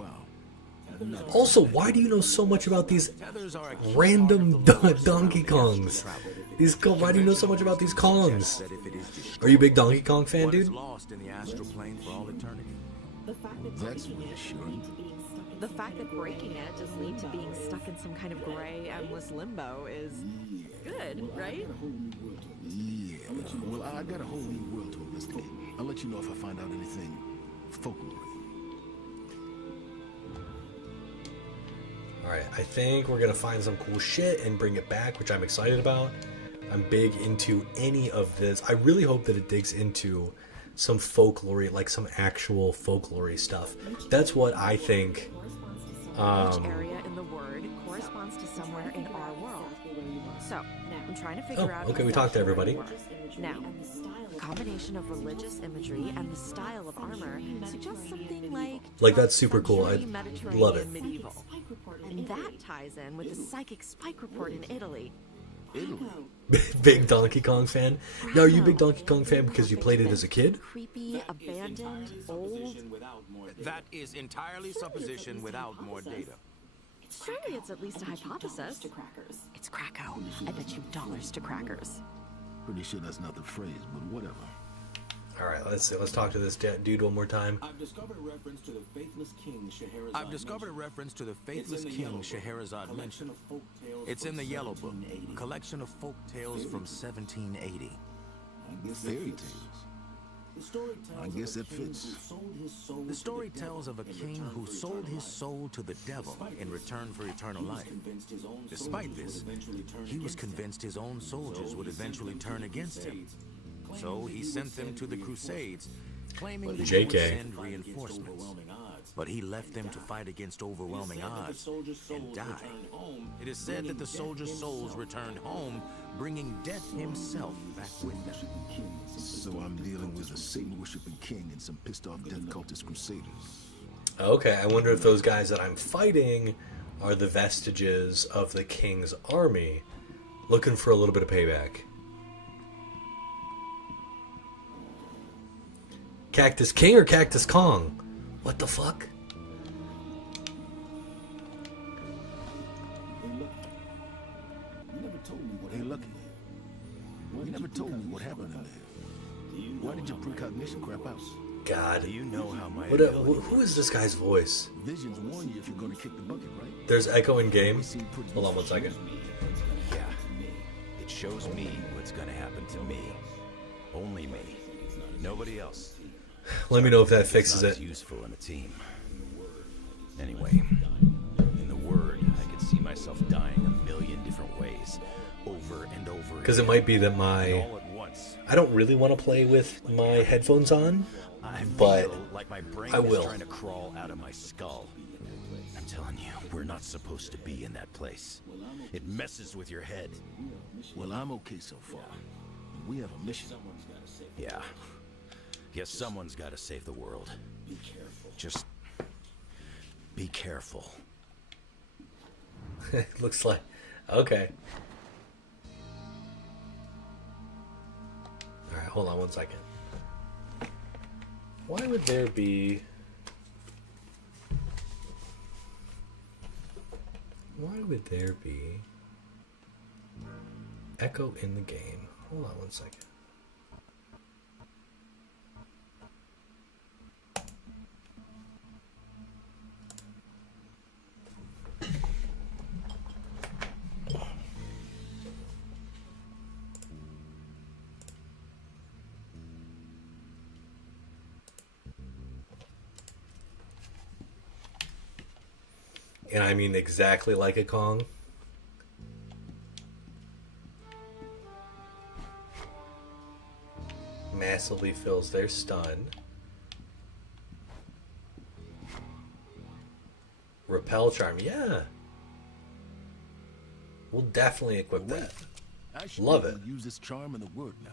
Also, why do you know so much about these Tethers are a key random part of the lore Donkey surrounding Kongs? astral travel. Why do you know so much about these Kongs? That if it is destroyed, Are you a big Donkey Kong fan, what is dude? lost in the astral plane for all eternity. That's reassuring. The fact that breaking it doesn't lead to being stuck in some kind of gray, endless limbo is good, right? Yeah. Well, I got a whole new world to investigate. I'll let you know if I find out anything folklore. Alright, I think we're gonna find some cool shit and bring it back, which I'm excited about. I'm big into any of this. I really hope that it digs into some folklore, like some actual folklore stuff. That's what I think. Each area in the Wyrd corresponds to somewhere in our world. So, I'm trying to figure out... okay, we talked to everybody. Now, the combination of religious imagery and the style of armor suggests something like... That's super cool. I love it. Medieval. And that ties in with the psychic spike report in Italy. Big Donkey Kong fan? Now, are you a big Donkey Kong fan because you played it as a kid? Creepy, abandoned, old... That is entirely supposition without more data. Surely it's at least a hypothesis. It's Krakow. I bet you dollars to crackers. Pretty sure that's not the phrase, but whatever. All right, let's see. Let's talk to this dude one more time. I've discovered a reference to the faithless king Scheherazade. mentioned. It's in the Yellow Book, a collection of folk tales from 1780. Fairy tales. I guess that fits. The story tells of a king who sold his soul to the devil in return for eternal life. Despite this, he was convinced his own soldiers would eventually turn against him. So he sent them to the Crusades, claiming that he would send reinforcements. But he left them to fight against overwhelming odds and die. It is said that the soldiers' souls returned home, bringing Death himself back with them. So I'm dealing with a Satan-worshipping king and some pissed-off death cultist crusaders. Okay, I wonder if those guys that I'm fighting are the vestiges of the king's army, looking for a little bit of payback. Cactus King or Cactus Kong? What the fuck? Hey, Lucky. You never told me what happened in there. Why did your precognition crap out? God. Do you know how my who is this guy's voice? Visions warn you if you're going to kick the bucket, right? There's echo in game. Hold on one second. Yeah. It shows me what's gonna happen to me. Only me. Nobody else. Let me know if that fixes It's it. useful in a team. Anyway, in the Wyrd, I could see myself dying a million different ways, over and over. Because it might be that all at once. I don't really want to play with my headphones on, but feel like my brain I will. is trying to crawl out of my skull. I'm telling you, we're not supposed to be in that place. It messes with your head. Well, I'm okay so far. We have a mission. Yeah. Guess someone's got to save the world. Be careful. Just be careful. Looks like... Okay. Alright, hold on one second. Why would there be... Why would there be... echo in the game? Hold on one second. And I mean exactly like a Kong. Massively fills their stun. Repel Charm, yeah. We'll definitely equip that. Love it. Use this charm in the Wyrd now.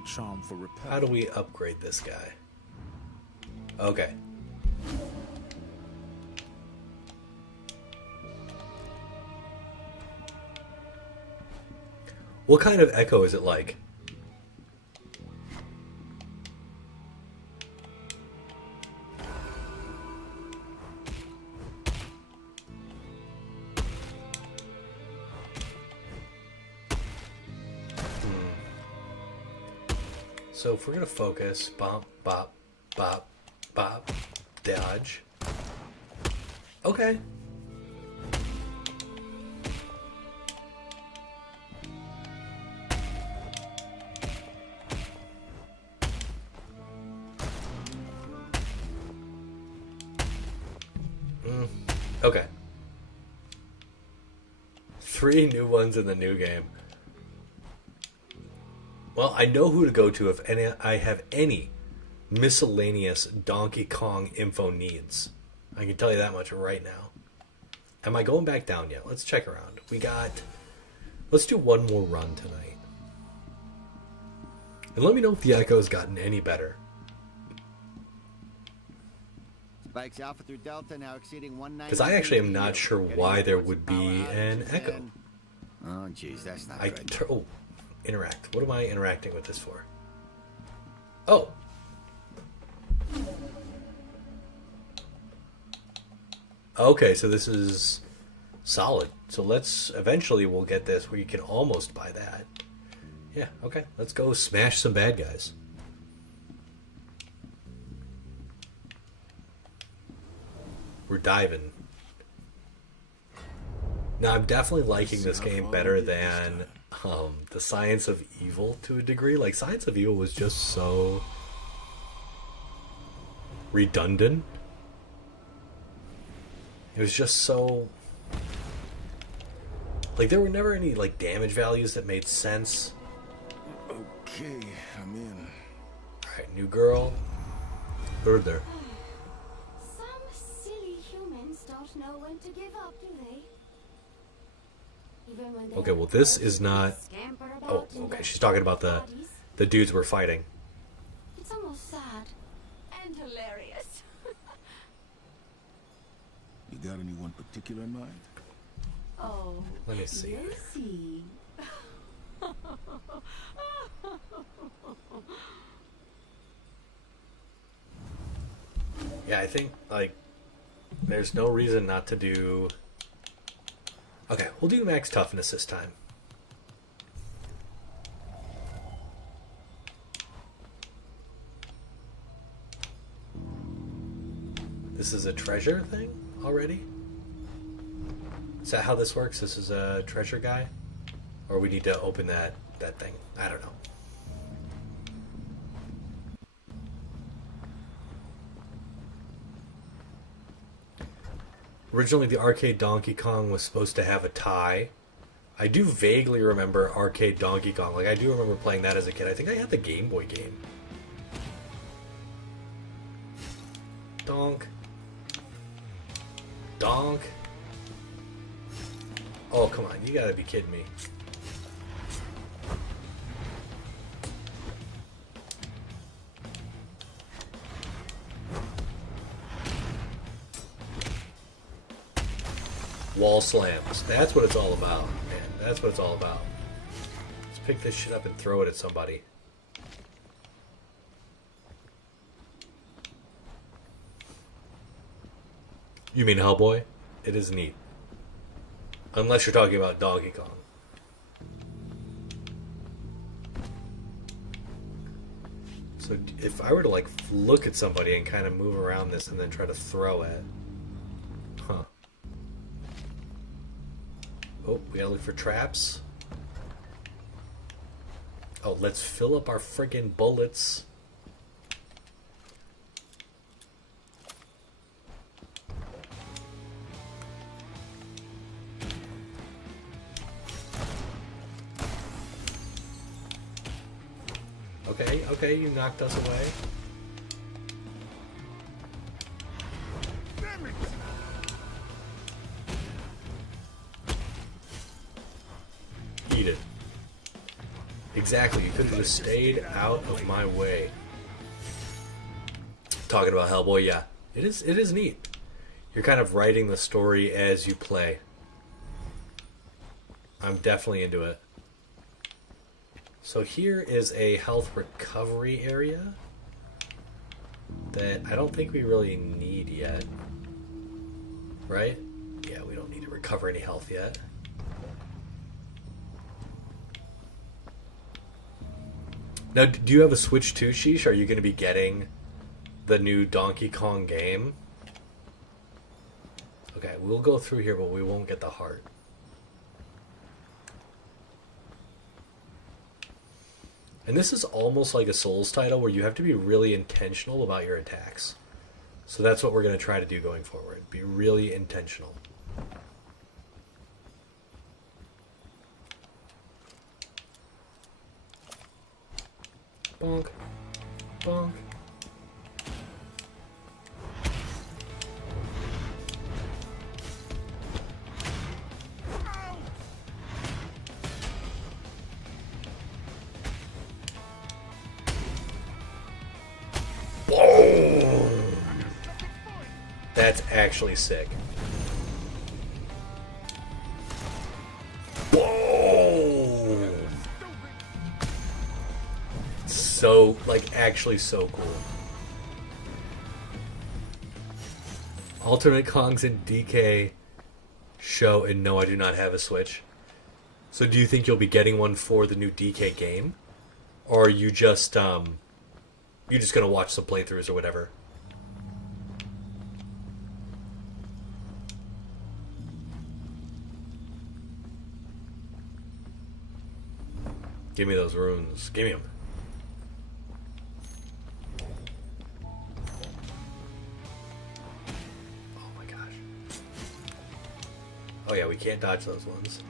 A charm for repel. How do we upgrade this guy? Okay. What kind of echo is it like? So if we're gonna focus, bop, bop, bop, bop, dodge. Okay. Okay. 3 new ones in the new game. Well, I know who to go to if I have any miscellaneous Donkey Kong info needs. I can tell you that much right now. Am I going back down yet? Let's check around. Let's do one more run tonight. And let me know if the echo's gotten any better. Spikes Alpha through Delta now exceeding 190. Because I actually am not sure why there would be an echo. Oh, jeez, that's not good. Interact. What am I interacting with this for? Oh. Okay, so this is solid. So eventually we'll get this where you can almost buy that. Yeah, okay. Let's go smash some bad guys. We're diving. Now, I'm definitely liking this game better than the Science of Evil to a degree. Like, Science of Evil was just so redundant. It was just so... Like, there were never any, like, damage values that made sense. Okay, I'm in. Alright, new girl. Wyrd there. Some silly humans don't know when to give up, do they? Even when they Okay, well, this is not... Oh, okay, she's talking about the dudes we're fighting. It's almost sad and hilarious. You got anyone particular in mind? Oh, Let me see. you'll see. Yeah, I think, like, there's no reason not to do... Okay, we'll do max toughness this time. This is a treasure thing already? Is that how this works? This is a treasure guy? Or we need to open that thing? I don't know. Originally, the arcade Donkey Kong was supposed to have a tie. I do vaguely remember arcade Donkey Kong. Like, I do remember playing that as a kid. I think I had the Game Boy game. Donk. Donk. Oh, come on. You gotta be kidding me. Wall slams. That's what it's all about, man. That's what it's all about. Let's pick this shit up and throw it at somebody. You mean Hellboy? It is neat. Unless you're talking about Donkey Kong. So if I were to, like, look at somebody and kind of move around this and then try to throw it... Huh. Oh, we gotta look for traps. Oh, let's fill up our friggin' bullets. Okay, you knocked us away. Eat it. Exactly, you could have just stayed out of my way. Talking about Hellboy, yeah. It is neat. You're kind of writing the story as you play. I'm definitely into it. So here is a health recovery area that I don't think we really need yet. Right? Yeah, we don't need to recover any health yet. Now, do you have a Switch too, Sheesh? Are you going to be getting the new Donkey Kong game? Okay, we'll go through here, but we won't get the heart. And this is almost like a Souls title where you have to be really intentional about your attacks. So that's what we're going to try to do going forward. Be really intentional. Bonk. Bonk. That's actually sick. Whoa! So, like, actually so cool. Alternate Kongs and DK show, and no, I do not have a Switch. So do you think you'll be getting one for the new DK game? Or are you just you're just gonna watch some playthroughs or whatever? Give me those runes. Give me them. Oh my gosh. Oh yeah, we can't dodge those ones.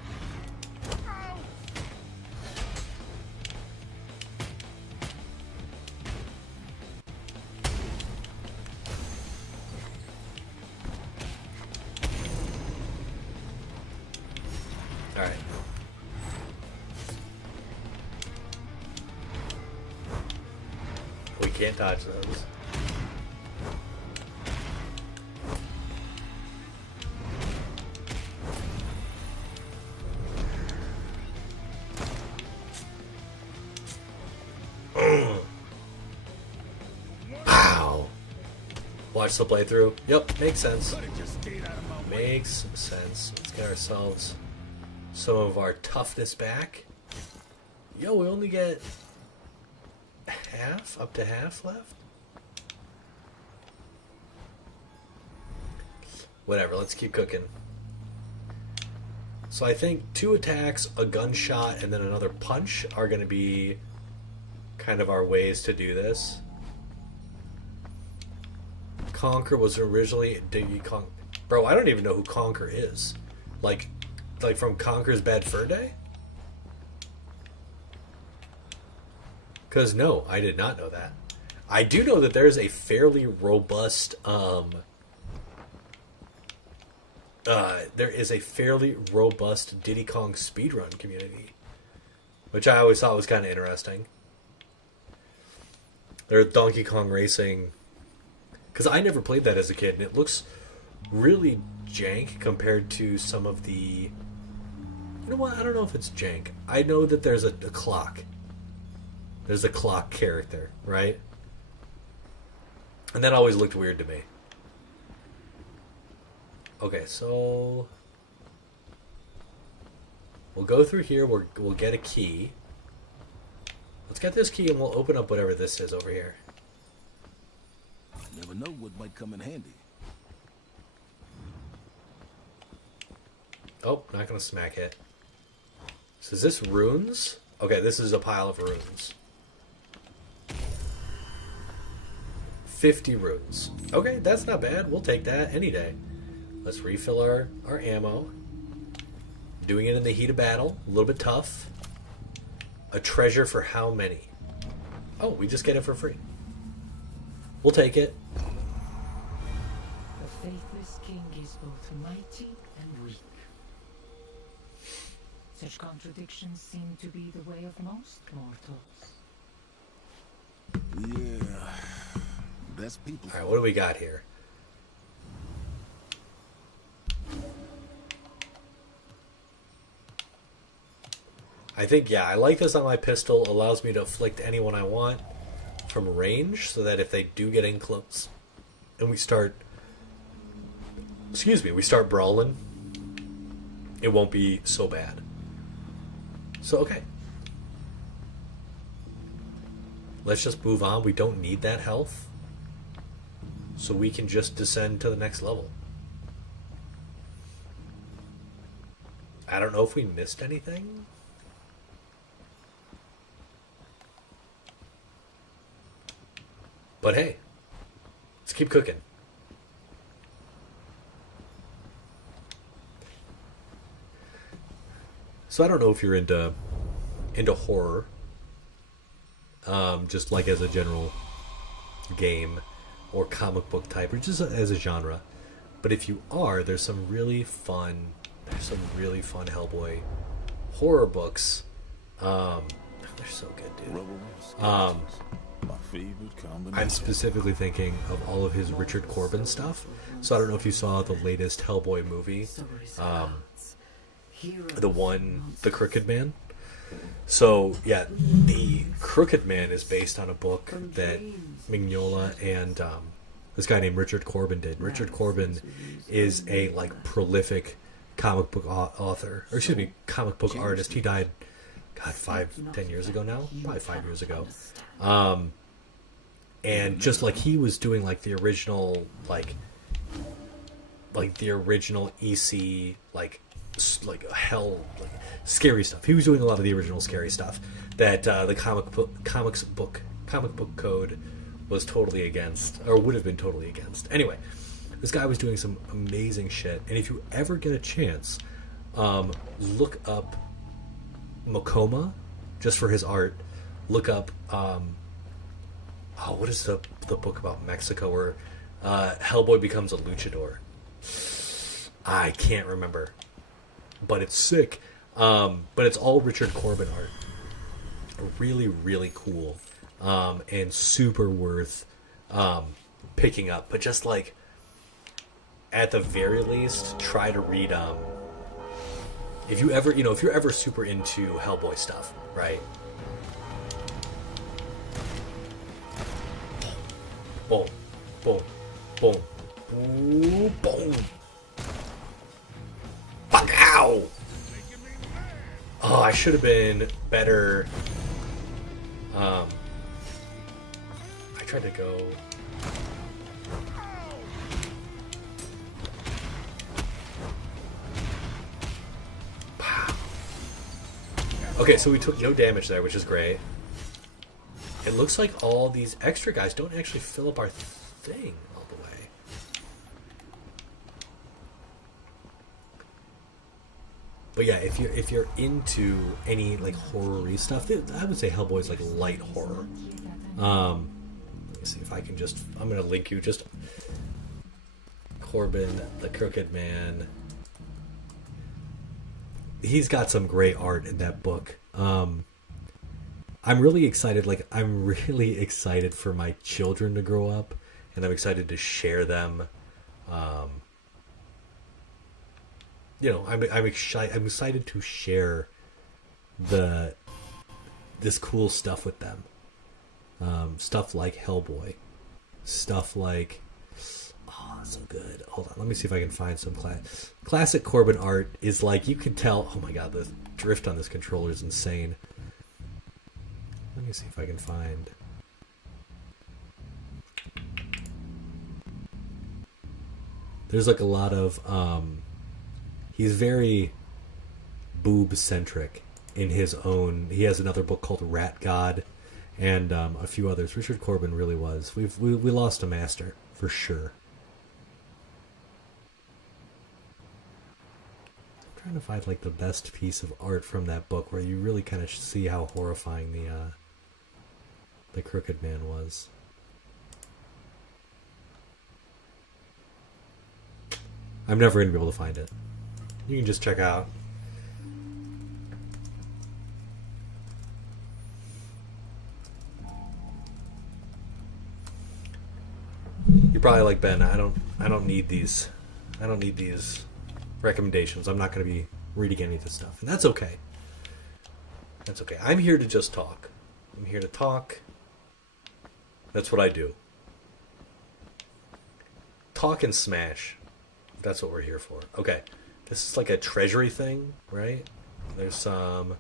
Alright. We can't dodge those. Wow. Watch the playthrough. Yep, makes sense. Makes sense. Let's get ourselves some of our toughness back. Yo, we only get half, up to half left. Whatever, let's keep cooking. So I think 2 attacks, a gunshot, and then another punch are going to be kind of our ways to do this. Conquer was originally... Bro, I don't even know who Conquer is. Like from Conquer's Bad Fur Day? Because no, I did not know that. I do know that there's a fairly robust there is a fairly robust Diddy Kong speedrun community, which I always thought was kind of interesting. There's Donkey Kong Racing, because I never played that as a kid, and it looks really jank compared to some of the... You know what? I don't know if it's jank. I know that there's a clock. There's a clock character, right? And that always looked weird to me. Okay, so... We'll go through here. We'll get a key. Let's get this key and we'll open up whatever this is over here. Never know what might come in handy. Oh, not gonna smack it. So is this runes? Okay, this is a pile of runes. 50 runes. Okay, that's not bad. We'll take that any day. Let's refill our ammo. Doing it in the heat of battle. A little bit tough. A treasure for how many? Oh, we just get it for free. We'll take it. The faithless king is both mighty and weak. Such contradictions seem to be the way of most mortals. Yeah. Best people. Alright, what do we got here? I think, yeah, I like this on my pistol. Allows me to afflict anyone I want from range, so that if they do get in close and we start brawling, it won't be so bad. So, okay. Let's just move on. We don't need that health. So we can just descend to the next level. I don't know if we missed anything. But hey, let's keep cooking. So I don't know if you're into horror, just like as a general game or comic book type, or just as a genre. But if you are, there's some really fun Hellboy horror books. They're so good, dude. My favorite combination. I'm specifically thinking of all of his Richard Corbin stuff. So I don't know if you saw the latest Hellboy movie, the Crooked Man. So yeah, the Crooked Man is based on a book that Mignola and this guy named Richard Corbin did. Richard Corbin is a prolific comic book author, or excuse me, comic book artist. He died, God, 5-10 years ago now, probably 5 years ago. And just like he was doing like the original like the original EC like hell like scary stuff. He was doing a lot of the original scary stuff that the comic book code was totally against, or would have been totally against. Anyway, this guy was doing some amazing shit, and if you ever get a chance, look up Mokoma just for his art. Look up what is the book about Mexico where Hellboy becomes a luchador? I can't remember, but it's sick. But it's all Richard Corbin art. Really, really cool, and super worth picking up. But just like at the very least, try to read. If you're ever super into Hellboy stuff, right? Boom, boom, boom, boom, boom. Fuck, ow! Oh, I should have been better. I tried to go. Okay, so we took no damage there, which is great. It looks like all these extra guys don't actually fill up our thing all the way. But yeah, if you're into any like horror-y stuff, I would say Hellboy's like light horror. Let me see if I can just. I'm gonna link you just Corbin, the Crooked Man. He's got some great art in that book. I'm really excited. Like, I'm really excited for my children to grow up, and I'm excited to share them. I'm excited to share this cool stuff with them. Stuff like Hellboy, stuff like so good. Hold on, let me see if I can find some classic Corbin art. Is like, you can tell. Oh my god, the drift on this controller is insane. Let me see if I can find. There's like a lot of he's very boob centric in his own. He has another book called Rat God, and a few others. Richard Corbin really was. We lost a master for sure. I'm trying to find like the best piece of art from that book where you really kind of see how horrifying the Crooked Man was. I'm never going to be able to find it. You can just check out. You're probably like, Ben, I don't need these. I don't need these recommendations. I'm not going to be reading any of this stuff. And that's okay. That's okay. I'm here to just talk. I'm here to talk. That's what I do. Talk and smash. That's what we're here for. Okay. This is like a treasury thing, right? There's some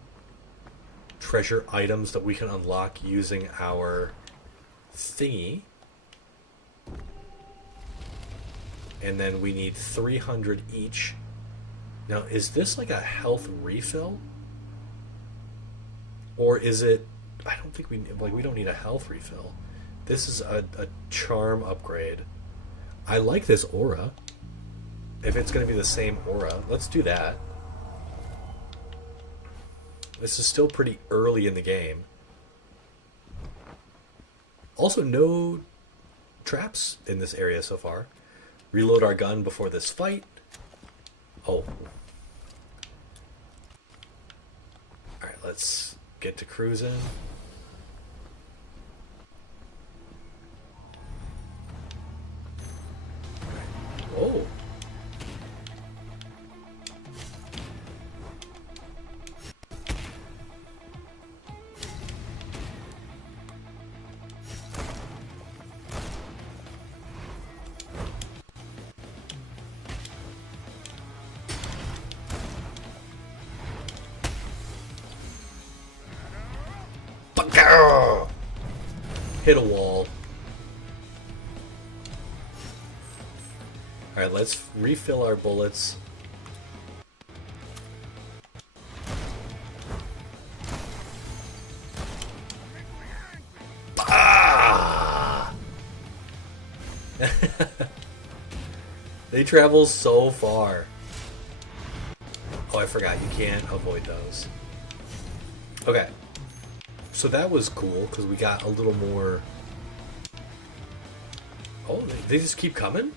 treasure items that we can unlock using our thingy. And then we need 300 each. Now, is this like a health refill? Or is it... I don't think we don't need a health refill. This is a charm upgrade. I like this aura. If it's going to be the same aura, let's do that. This is still pretty early in the game. Also, no traps in this area so far. Reload our gun before this fight. Oh. Alright, let's get to cruising. Oh. hit a wall. Alright, let's refill our bullets. Ah! They travel so far. Oh, I forgot, you can't avoid those. Okay. So that was cool, because we got a little more... Oh, they just keep coming?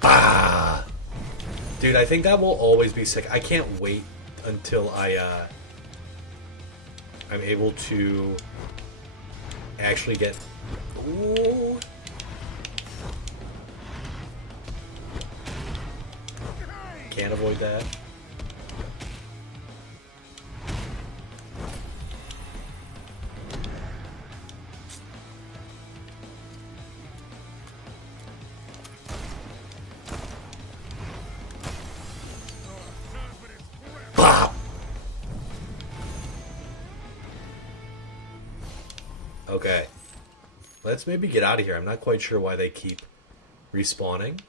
Ah! Dude, I think that will always be sick. I can't wait until I'm able to actually get... Ooh. Can't avoid that. Bah! Okay. Let's maybe get out of here. I'm not quite sure why they keep respawning.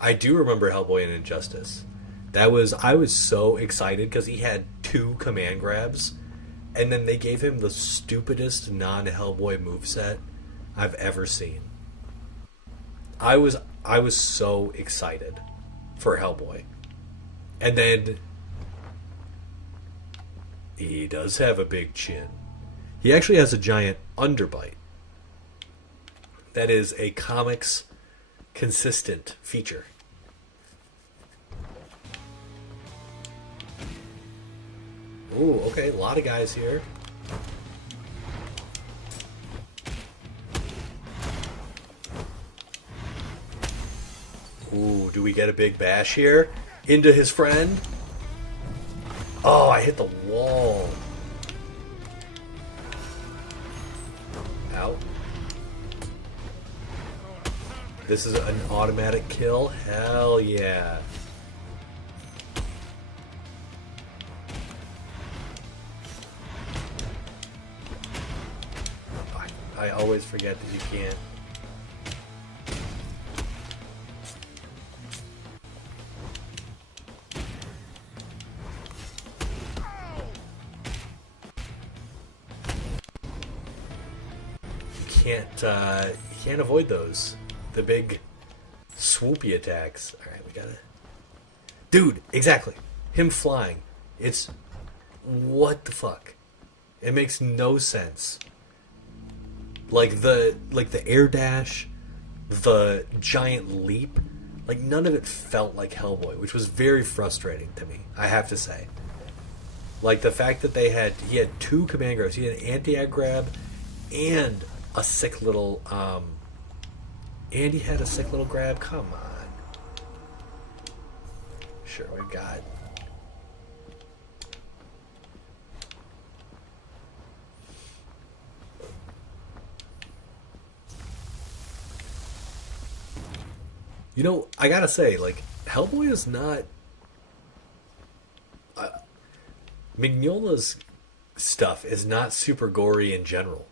I do remember Hellboy and Injustice. I was so excited because he had 2 command grabs, and then they gave him the stupidest non-Hellboy moveset I've ever seen. I was so excited for Hellboy. And then he does have a big chin. He actually has a giant underbite. That is a comics consistent feature. Ooh, okay, a lot of guys here. Ooh, do we get a big bash here? Into his friend? Oh, I hit the wall. Ow. This is an automatic kill? Hell yeah. I always forget that you can't. You can't avoid those. The big swoopy attacks. Alright, we gotta... Dude, exactly. Him flying. It's... What the fuck? It makes no sense. Like the air dash, the giant leap, like none of it felt like Hellboy, which was very frustrating to me, I have to say. Like the fact that he had 2 command grabs. He had an anti-ag grab and a sick little and he had a sick little grab. Come on. Sure, we've got... You know, I gotta say, like, Hellboy is not... Mignola's stuff is not super gory in general.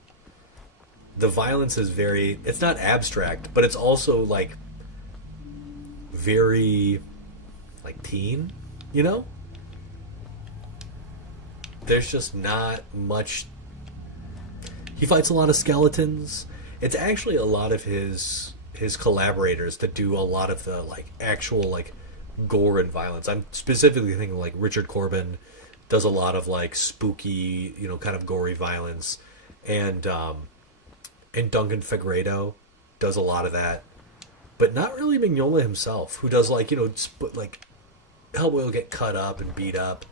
The violence is very... It's not abstract, but it's also, like, very, like, teen, you know? There's just not much... He fights a lot of skeletons. It's actually a lot of his collaborators that do a lot of the like actual like gore and violence. I'm specifically thinking like Richard Corbin does a lot of like spooky, you know, kind of gory violence, and Duncan Fegredo does a lot of that, but not really Mignola himself, who does like, you know, like Hellboy will get cut up and beat up,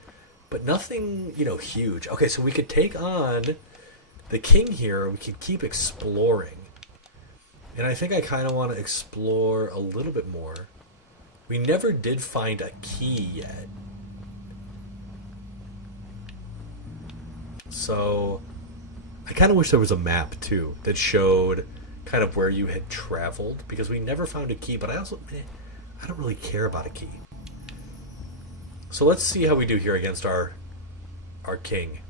but nothing, you know, huge. Okay, so we could take on the king here. We could keep exploring. And I think I kind of want to explore a little bit more. We never did find a key yet. So I kind of wish there was a map too that showed kind of where you had traveled, because we never found a key, but I don't really care about a key. So let's see how we do here against our king.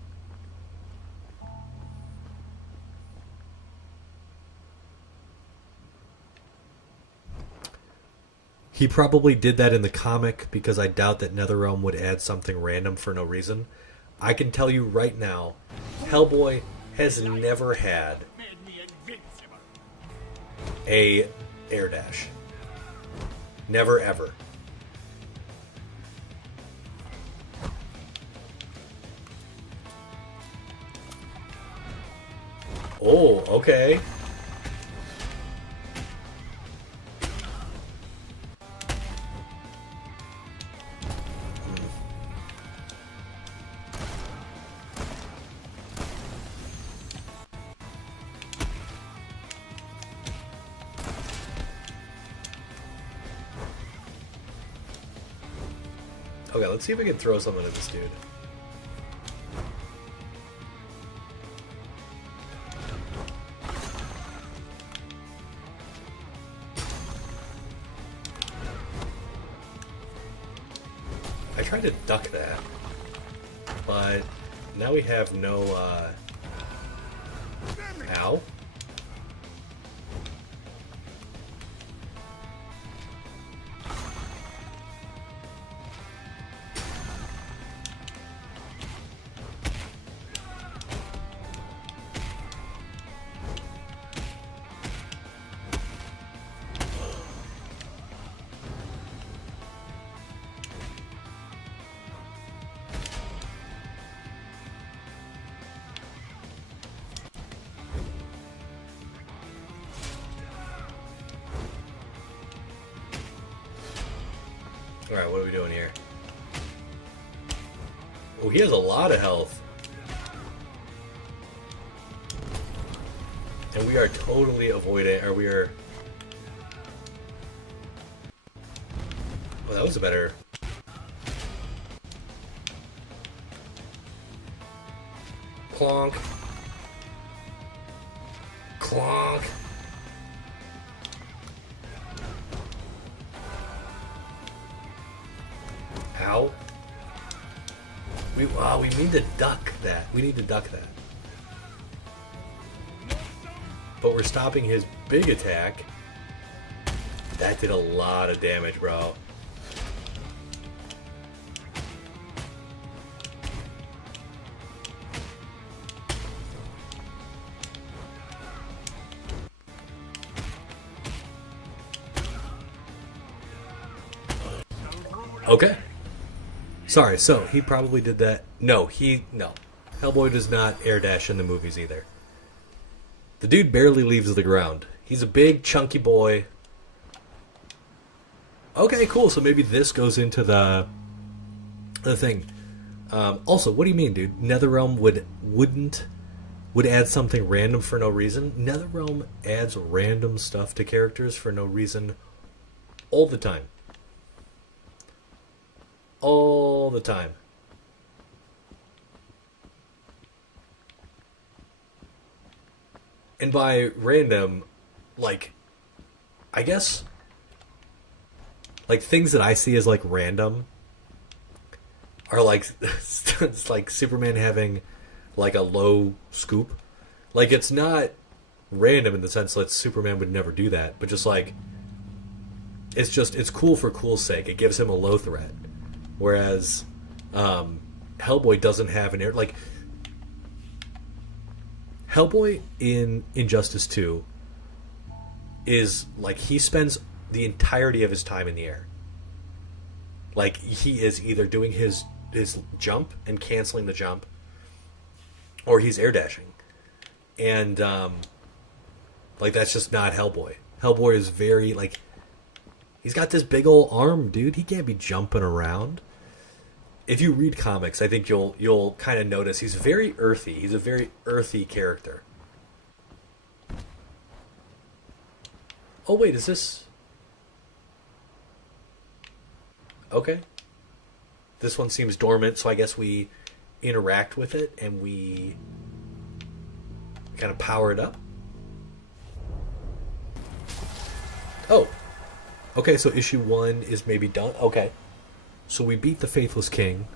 He probably did that in the comic, because I doubt that NetherRealm would add something random for no reason. I can tell you right now, Hellboy has never had a air dash. Never ever. Oh, okay. Okay, let's see if we can throw something at this dude. I tried to duck that, but now we have no, ow. Alright, what are we doing here? Oh, he has a lot of health. And we are totally avoiding, or we are... Oh, that was a better... Clonk. Clonk. Ow. We need to duck that. We need to duck that. But we're stopping his big attack. That did a lot of damage, bro. Okay. Sorry, so he probably did that. No. Hellboy does not air dash in the movies either. The dude barely leaves the ground. He's a big, chunky boy. Okay, cool. So maybe this goes into the thing. Also, what do you mean, dude? NetherRealm would add something random for no reason? NetherRealm adds random stuff to characters for no reason all the time. All the time. And by random, like, I guess, like, things that I see as, like, random are, like, it's like Superman having, like, a low scoop. Like, it's not random in the sense that Superman would never do that, but just, like, it's cool for cool's sake. It gives him a low threat. Whereas Hellboy doesn't have an air... Like, Hellboy in Injustice 2 is, like, he spends the entirety of his time in the air. Like, he is either doing his jump and canceling the jump, or he's air dashing. And, like, that's just not Hellboy. Hellboy is very, like... He's got this big old arm, dude. He can't be jumping around. If you read comics, I think you'll kind of notice he's very earthy. He's a very earthy character. Oh, wait, is this... Okay. This one seems dormant, so I guess we interact with it and we kind of power it up. Oh. Okay, so issue 1 is maybe done. Okay. So we beat the Faithless King.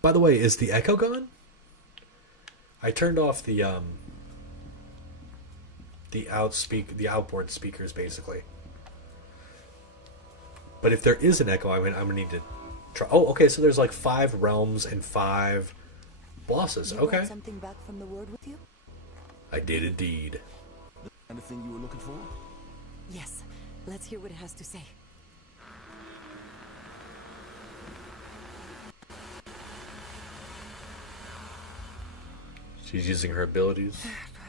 By the way, is the echo gone? I turned off the outboard speakers basically. But if there is an echo, I'm gonna need to try. Oh, okay. So there's like 5 realms and 5 bosses. You Okay. got something back from the Wyrd with you? I did indeed. Anything you were looking for? Yes. Let's hear what it has to say. She's using her abilities.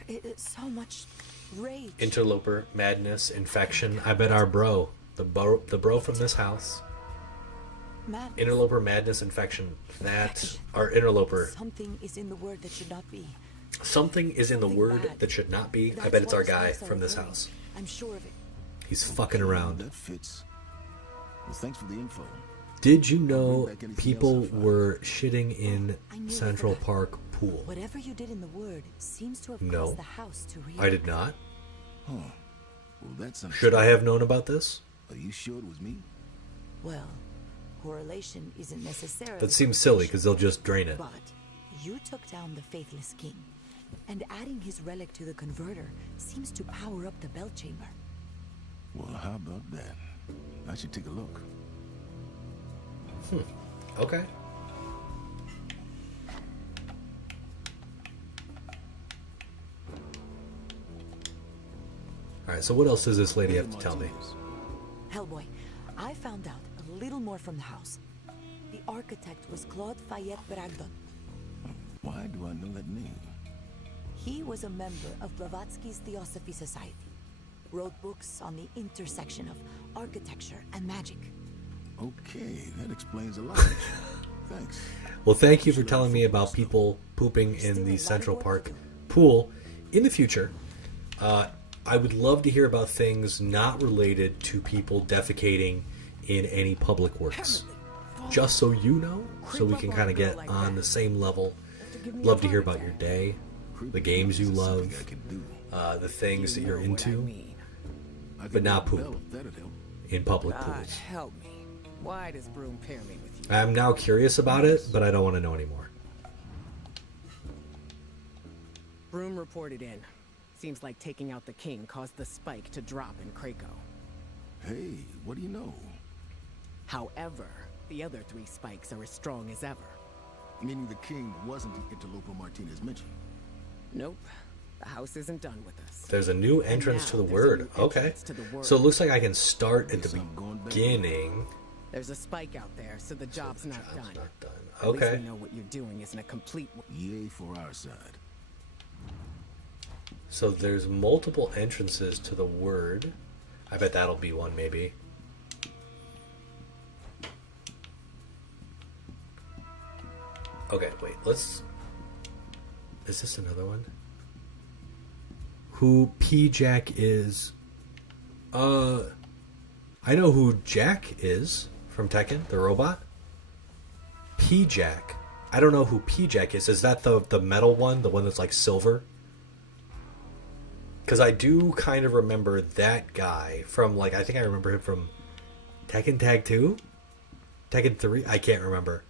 It's so much rage. Interloper, madness, infection. I bet our bro, the bro from this house. Madness. Interloper, madness, infection. That's our interloper. Something is in the Wyrd that should not be. Something is in the Wyrd that should not be. I bet it's our guy from this house. I'm sure of it. He's fucking around. That fits. Well, thanks for the info. Did you know people were shitting in Central Park pool? Whatever you did in the Wyrd seems to have No, caused the house to react. I did not. Huh. Well, that's Should I have known about this? Are you sure it was me? Well, correlation isn't necessarily. That seems silly because they'll just drain it. But you took down the Faithless King, and adding his relic to the converter seems to power up the bell chamber. Well, how about that? I should take a look. Okay. Alright, so what else does this lady have to tell me? Hellboy, I found out a little more from the house. The architect was Claude Fayette Bragdon. Why do I know that name? He was a member of Blavatsky's Theosophy Society. Wrote books on the intersection of architecture and magic. Okay, that explains a lot. Thanks. Well, thank you for telling me about people pooping in the Central Park pool. In the future, I would love to hear about things not related to people defecating in any public works. Just so you know, so we can kind of get on the same level. Love to hear about your day, the games you love, the things that you're into, but not poop in public God, pools. help me. Why does Broom pair me with you? I'm now curious about it, but I don't want to know anymore. Broom reported in. Seems like taking out the king caused the spike to drop in Krakow. Hey, what do you know? However, the other 3 spikes are as strong as ever. Meaning the king wasn't the interloper Martinez mentioned. Nope. The house isn't done with us. There's a new entrance to the Wyrd. Okay. So it looks like I can start at the beginning. There's a spike out there, so the job's not done. At Okay. least we know what you're doing isn't a complete... Yay for our side. So there's multiple entrances to the Wyrd. I bet that'll be one, maybe. Okay, wait, let's... Is this another one? Who P-Jack is... I know who Jack is from Tekken, the robot. P-Jack. I don't know who P-Jack is. Is that the metal one? The one that's like silver? Because I do kind of remember that guy from, like, I think I remember him from Tekken Tag 2? Tekken 3? I can't remember.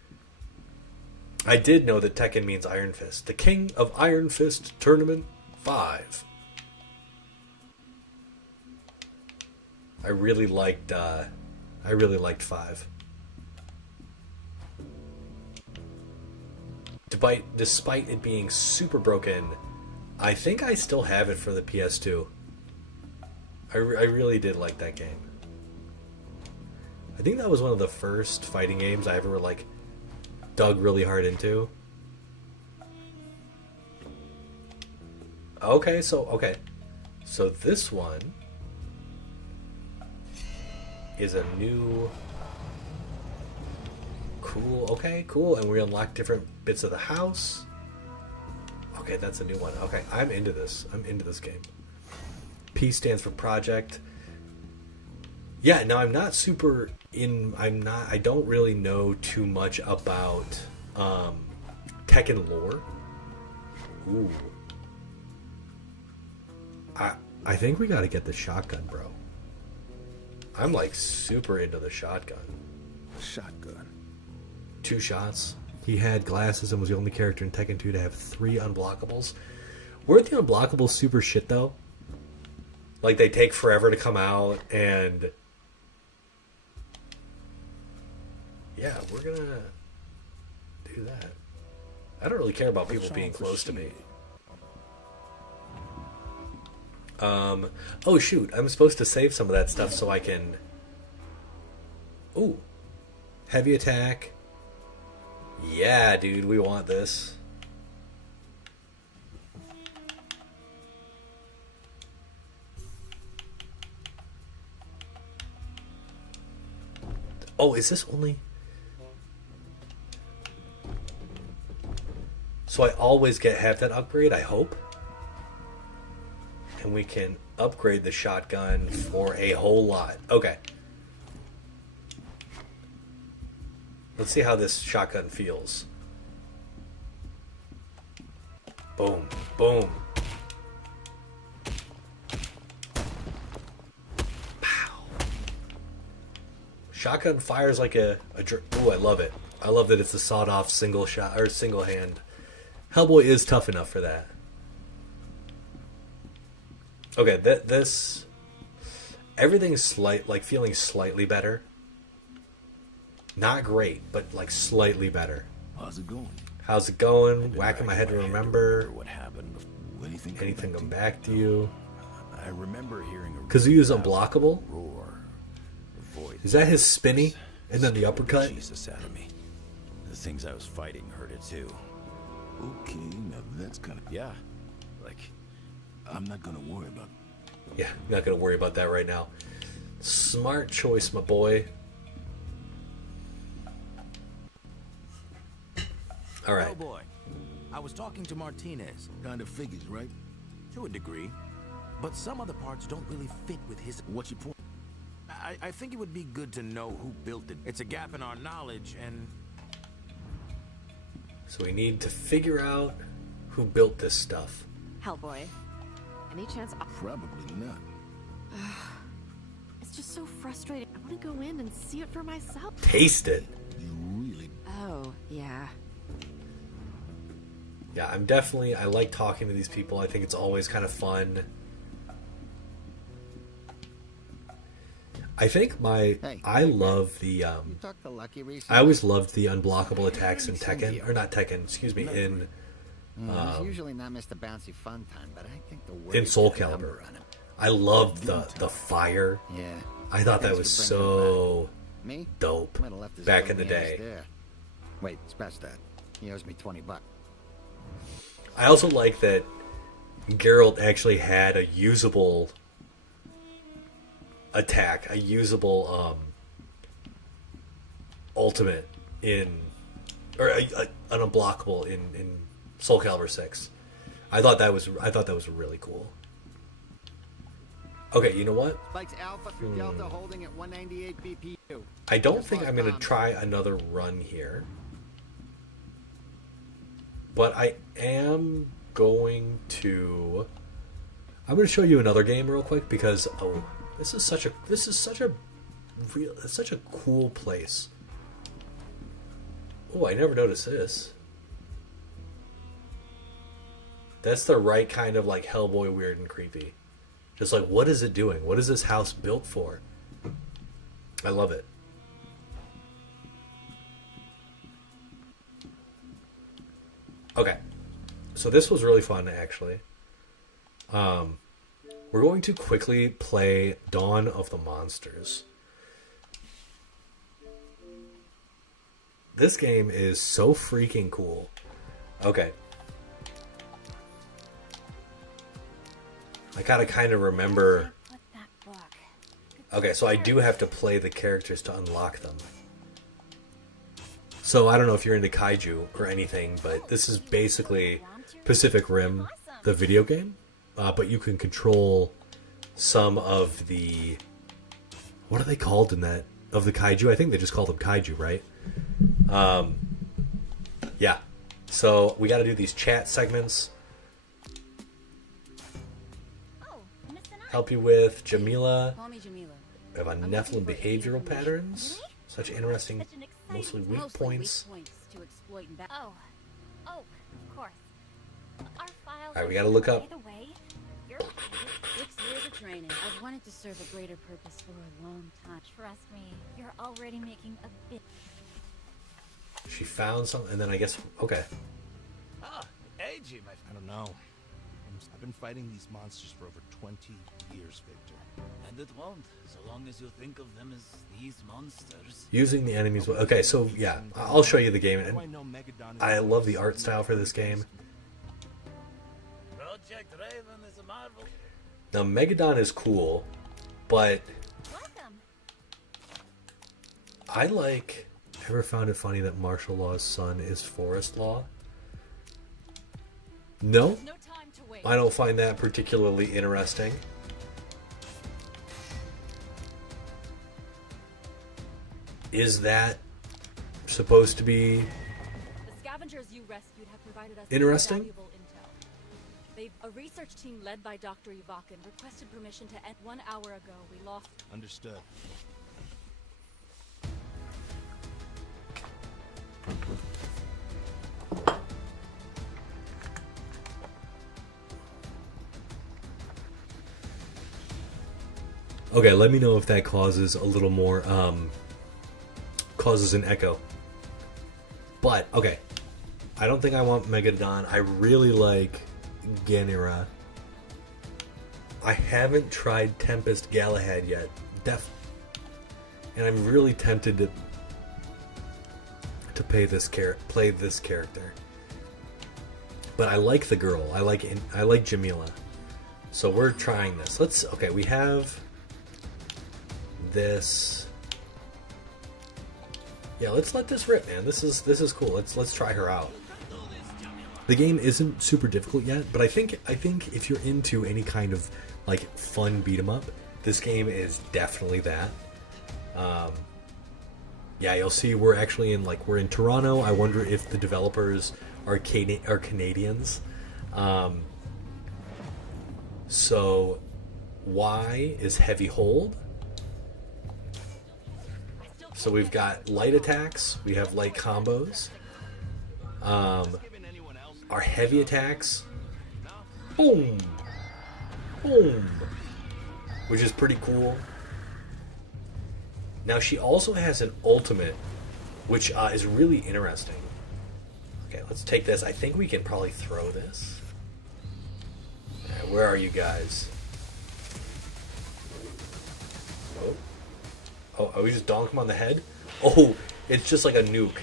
I did know that Tekken means Iron Fist. The King of Iron Fist Tournament 5. I really liked 5. Despite it being super broken, I think I still have it for the PS2. I really did like that game. I think that was one of the first fighting games I ever like dug really hard into. Okay, so this one is a new cool, and we unlock different bits of the house. Okay, that's a new one. Okay, I'm into this. I'm into this game. P stands for project. Yeah, now I'm not super in. I don't really know too much about Tekken lore. Ooh. I think we got to get the shotgun, bro. I'm like super into the shotgun. Shotgun. 2 shots. He had glasses and was the only character in Tekken 2 to have 3 unblockables. Weren't the unblockables super shit though? Like they take forever to come out, and yeah, we're gonna do that. I don't really care about people being close to me. Oh shoot, I'm supposed to save some of that stuff so I can... Ooh. Heavy attack. Yeah, dude, we want this. Oh, is this only... So I always get half that upgrade, I hope. And we can upgrade the shotgun for a whole lot. Okay. Let's see how this shotgun feels. Boom. Boom. Pow. Shotgun fires like a ooh, I love it. I love that it's a sawed-off single shot or single hand. Hellboy is tough enough for that. Okay, this everything's feeling slightly better. Not great, but like slightly better. How's it going? How's it going? Whacking my head to remember. What happened? Anything come back to you? I remember hearing a Kazuya's unblockable. roar. Is that his spinny? And then the uppercut? Jesus out of me. The things I was fighting hurt it too. Okay, now that's kind of... Yeah, like... I'm not gonna worry about... Yeah, not gonna worry about that right now. Smart choice, my boy. All right. Hellboy, I was talking to Martinez. Kind of figures, right? To a degree. But some of the parts don't really fit with his... What's your point? I think it would be good to know who built it. It's a gap in our knowledge, and... So we need to figure out who built this stuff. Hellboy. Any chance? Probably not. It's just so frustrating. I want to go in and see it for myself. Taste it. You really... Oh, yeah. Yeah, I like talking to these people. I think it's always kind of fun. I think I love the You talked to Lucky recently? I always loved the unblockable attacks in Tekken, or not Tekken, excuse me, in It's usually not Mr. Bouncy Fun Time, but I think the word in Soul Calibur. I loved the fire. Yeah. I thought that was so Me? dope Might have left his back in little the ass day. there. Wait, scratch that. He owes me $20. I also like that Geralt actually had a usable attack, a usable ultimate in, or an unblockable in Soul Calibur 6. I thought that was really cool. Okay, you know what? Spikes Alpha through Delta holding at 198 BPU. I don't think I'm going to try another run here. But I am going to... I'm going to show you another game real quick because this is such a cool place. Oh, I never noticed this. That's the right kind of like Hellboy weird and creepy. Just like, what is it doing? What is this house built for? I love it. Okay. So this was really fun, actually. We're going to quickly play Dawn of the Monsters. This game is so freaking cool. Okay. I gotta kind of remember... Okay, so I do have to play the characters to unlock them. So I don't know if you're into kaiju or anything, but this is basically Pacific Rim, the video game, but you can control some of the, what are they called in that, of the kaiju? I think they just call them kaiju, right? Yeah. So we got to do these chat segments. Help you with Jamila. We have on Nephilim behavioral patterns. Such interesting, mostly weak points. Oh, of course. Our files. All right, we got to look up. By the way, 6 years of training. I've wanted to serve a greater purpose for a long time. Trust me, you're already making a bit. She found something, and then I guess, okay. Ah, AJ, I don't know. I've been fighting these monsters for over 20 years, Victor. And it won't, so long as you think of them as these monsters. Using the enemies. Okay, so yeah, I'll show you the game. And I love the art style for this game. Project Raven is a marvel. Now, Megadon is cool, but I like... Ever found it funny that martial law's son is forest law? No? I don't find that particularly interesting. Is that supposed to be The scavengers you rescued have provided us interesting? valuable intel. A research team led by Dr. Ivakin requested permission to end 1 hour ago. We lost. Understood. Okay, let me know if that causes a little more, causes an echo. But, okay. I don't think I want Megadon. I really like Genera. I haven't tried Tempest Galahad yet. And I'm really tempted to play this character. But I like the girl. I like Jamila. So we're trying this. Okay, we have this. Yeah, let's let this rip, man. This is cool. Let's try her out. The game isn't super difficult yet, but I think if you're into any kind of like fun beat 'em up, this game is definitely that. Yeah, you'll see we're actually we're in Toronto. I wonder if the developers are Canadians. So Y is heavy hold. So we've got light attacks, we have light combos. Our heavy attacks, boom, boom, which is pretty cool. Now she also has an ultimate, which is really interesting. Okay, let's take this. I think we can probably throw this. Right, where are you guys? Oh, are we just donk him on the head? Oh, it's just like a nuke.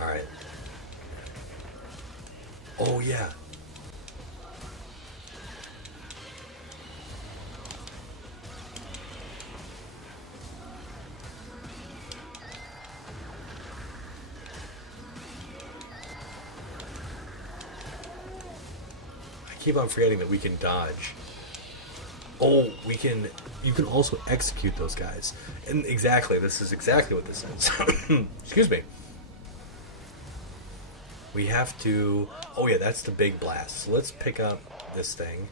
Alright. Oh, yeah. Keep on forgetting that we can dodge. Oh, you can also execute those guys. And exactly, this is exactly what this is. Excuse me. We have to, oh yeah, that's the big blast. So let's pick up this thing.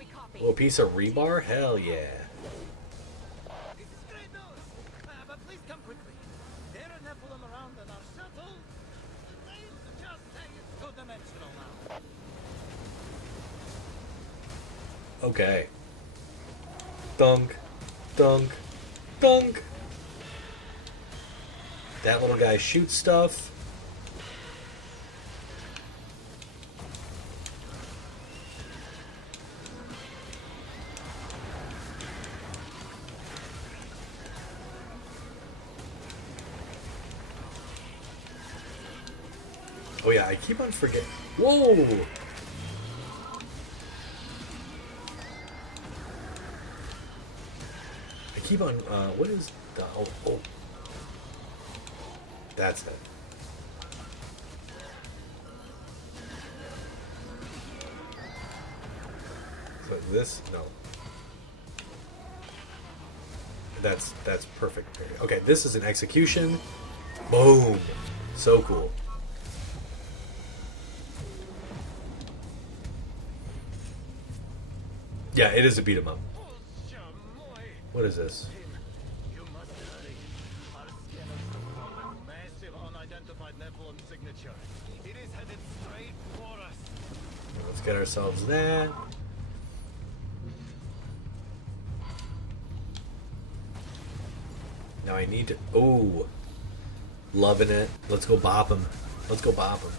A little piece of rebar? Hell yeah. But please come quickly. There are Nephilim around and our shuttle. Just saying it's two-dimensional now. Okay. Dunk. Dunk. Dunk. That little guy shoots stuff. Oh yeah, I keep on forgetting. Whoa! keep on. What is the? Oh, that's it. So this no. That's perfect. Okay, this is an execution. Boom. So cool. Yeah, it is a beat 'em up. What is this? You must hurry. Our scanners found a massive unidentified Nephilim signature. It is headed straight for us. Let's get ourselves that. Now I need to. Oh, loving it. Let's go bop him. Let's go bop him.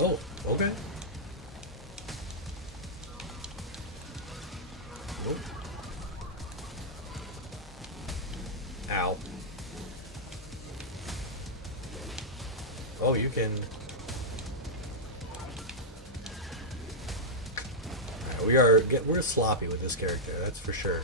Oh, okay. Nope. Ow. Oh, you can. Right, we're sloppy with this character, that's for sure.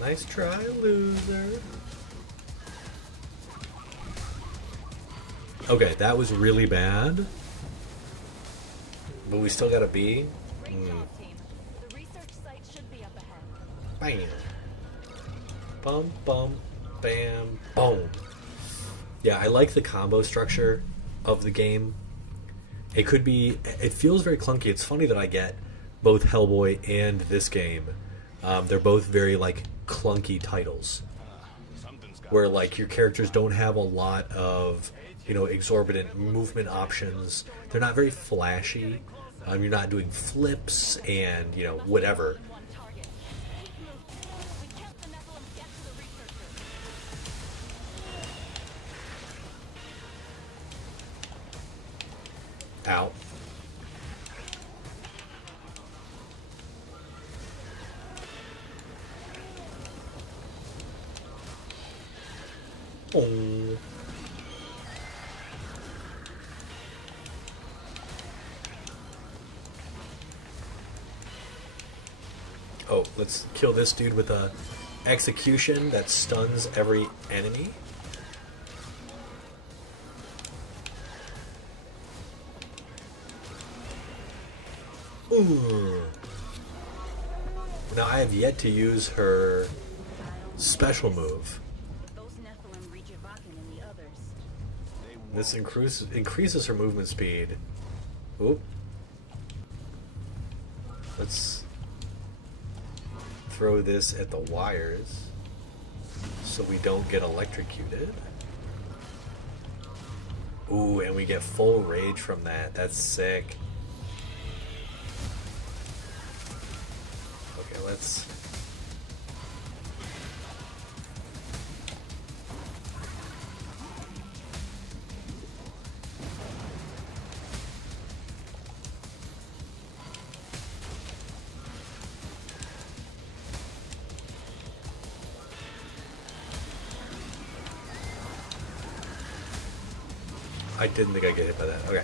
Nice try, loser. Okay, that was really bad. But we still got a B. The research site should be up ahead. Bam. Bum, bum, bam, boom. Yeah, I like the combo structure of the game. It feels very clunky. It's funny that I get both Hellboy and this game. They're both very, like, clunky titles. Where, like, your characters don't have a lot of, you know, exorbitant movement options. They're not very flashy. You're not doing flips and, you know, whatever. Ow. Oh. Oh, let's kill this dude with a execution that stuns every enemy. Ooh. Now I have yet to use her special move. This increases her movement speed. Oop. Let's throw this at the wires so we don't get electrocuted. Ooh, and we get full rage from that. That's sick. Okay, let's... I didn't think I'd get hit by that. Okay.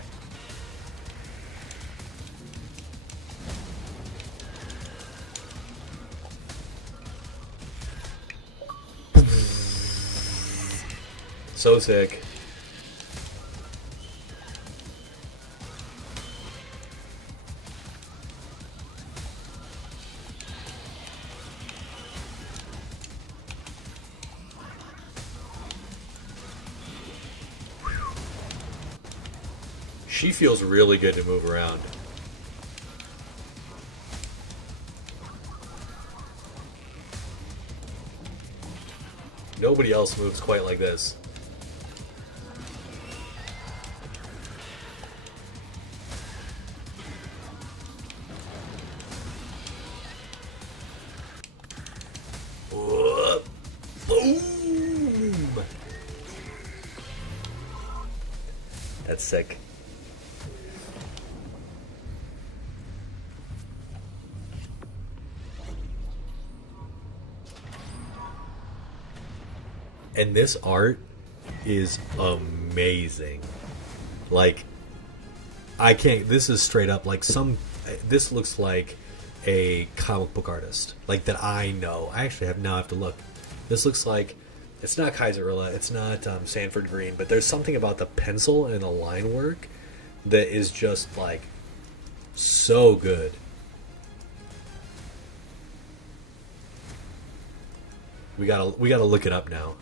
So sick. She feels really good to move around. Nobody else moves quite like this. That's sick. And this art is amazing. Like, I can't. This is straight up like this looks like a comic book artist, like that I know. I actually now have to look. This looks like it's not Kaiserilla, it's not Sanford Green, but there's something about the pencil and the line work that is just like so good. We gotta look it up now.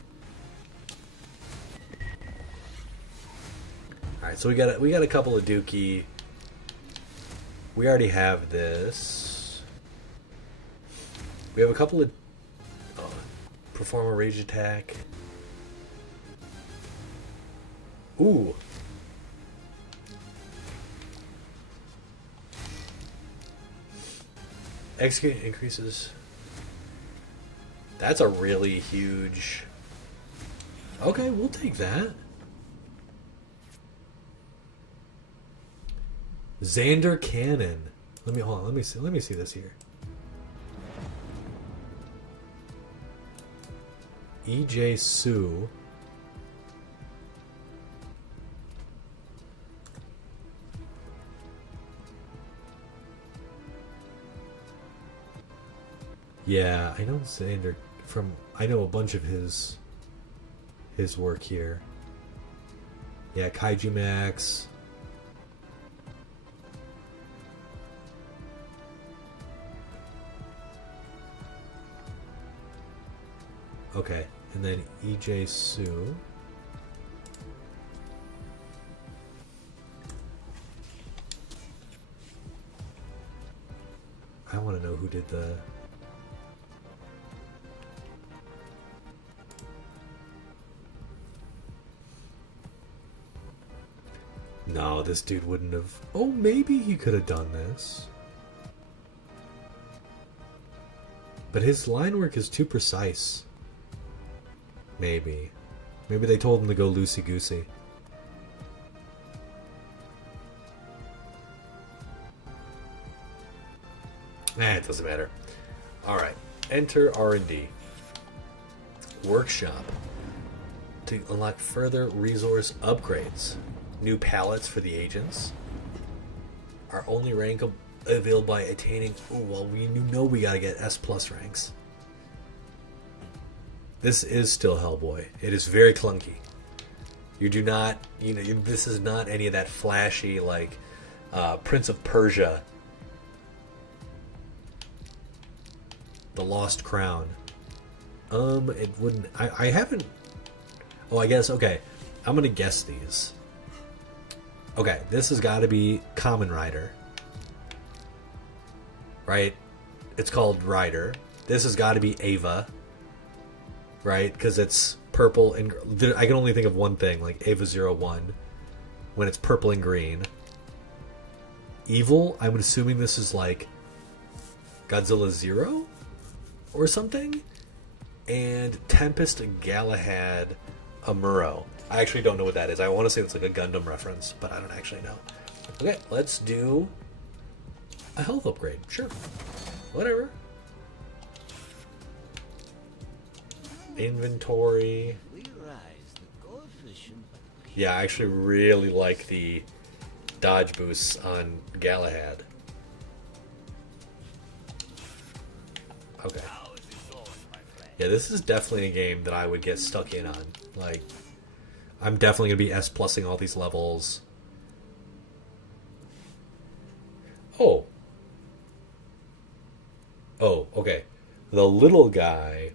All right, so we got a couple of Dookie. We already have this. We have a couple of perform a rage attack. Ooh. Execute increases. That's a really huge. Okay, we'll take that. Xander Cannon. Hold on. Let me see this here. EJ Sue. Yeah, I know Xander I know a bunch of his work here. Yeah, Kaiju Max. Okay, and then EJ Sue. I want to know who did the... No, this dude wouldn't have... Oh, maybe he could have done this. But his line work is too precise. Maybe. Maybe they told him to go loosey-goosey. It doesn't matter. Alright. Enter R&D. Workshop. To unlock further resource upgrades. New palettes for the agents. Are only rank available by attaining... Oh, well, we know we gotta get S+ ranks. This is still Hellboy. It is very clunky. You do not... this is not any of that flashy, like, Prince of Persia. The Lost Crown. It wouldn't... I haven't... Oh, I guess... Okay. I'm gonna guess these. Okay, this has got to be Kamen Rider. Right? It's called Rider. This has got to be Ava. Right? Because it's purple and... I can only think of one thing, like Ava 01. When it's purple and green. Evil, I'm assuming this is like Godzilla 0? Or something? And Tempest Galahad Amuro. I actually don't know what that is. I want to say it's like a Gundam reference, but I don't actually know. Okay, let's do a health upgrade. Sure. Whatever. Inventory. Yeah, I actually really like the dodge boosts on Galahad. Okay. Yeah, this is definitely a game that I would get stuck in on. Like, I'm definitely going to be S+ing all these levels. Oh, okay. The little guy,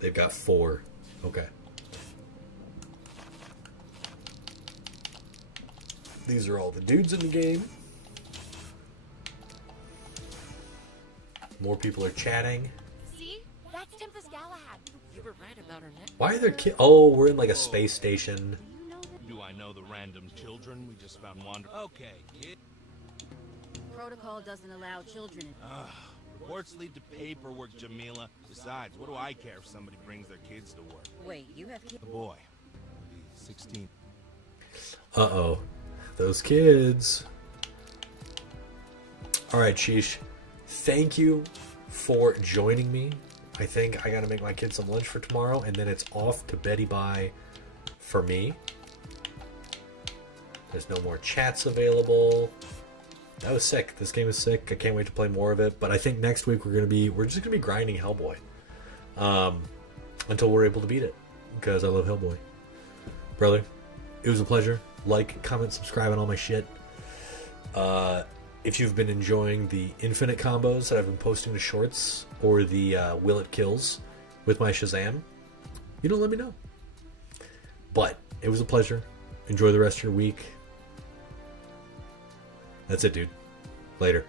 they've got 4. Okay. These are all the dudes in the game. More people are chatting. See? That's Tempest Galahad. You were right about her neck. Why are there kids? Oh, we're in like a space station. Do I know the random children we just found wandering? Okay, kid. Protocol doesn't allow children. Reports lead to paperwork, Jamila. Besides, what do I care if somebody brings their kids to work? Wait, you have kids? The boy. He's 16. Uh-oh. Those kids. Alright, Sheesh. Thank you for joining me. I think I gotta make my kids some lunch for tomorrow, and then it's off to Betty Bye for me. There's no more chats available. That was sick. This game is sick. I can't wait to play more of it. But I think next week we're just gonna be grinding Hellboy. Until we're able to beat it. Because I love Hellboy. Brother, it was a pleasure. Like, comment, subscribe on all my shit. If you've been enjoying the infinite combos that I've been posting to shorts, or the Will It Kills with my Shazam, you don't let me know. But it was a pleasure. Enjoy the rest of your week. That's it, dude. Later.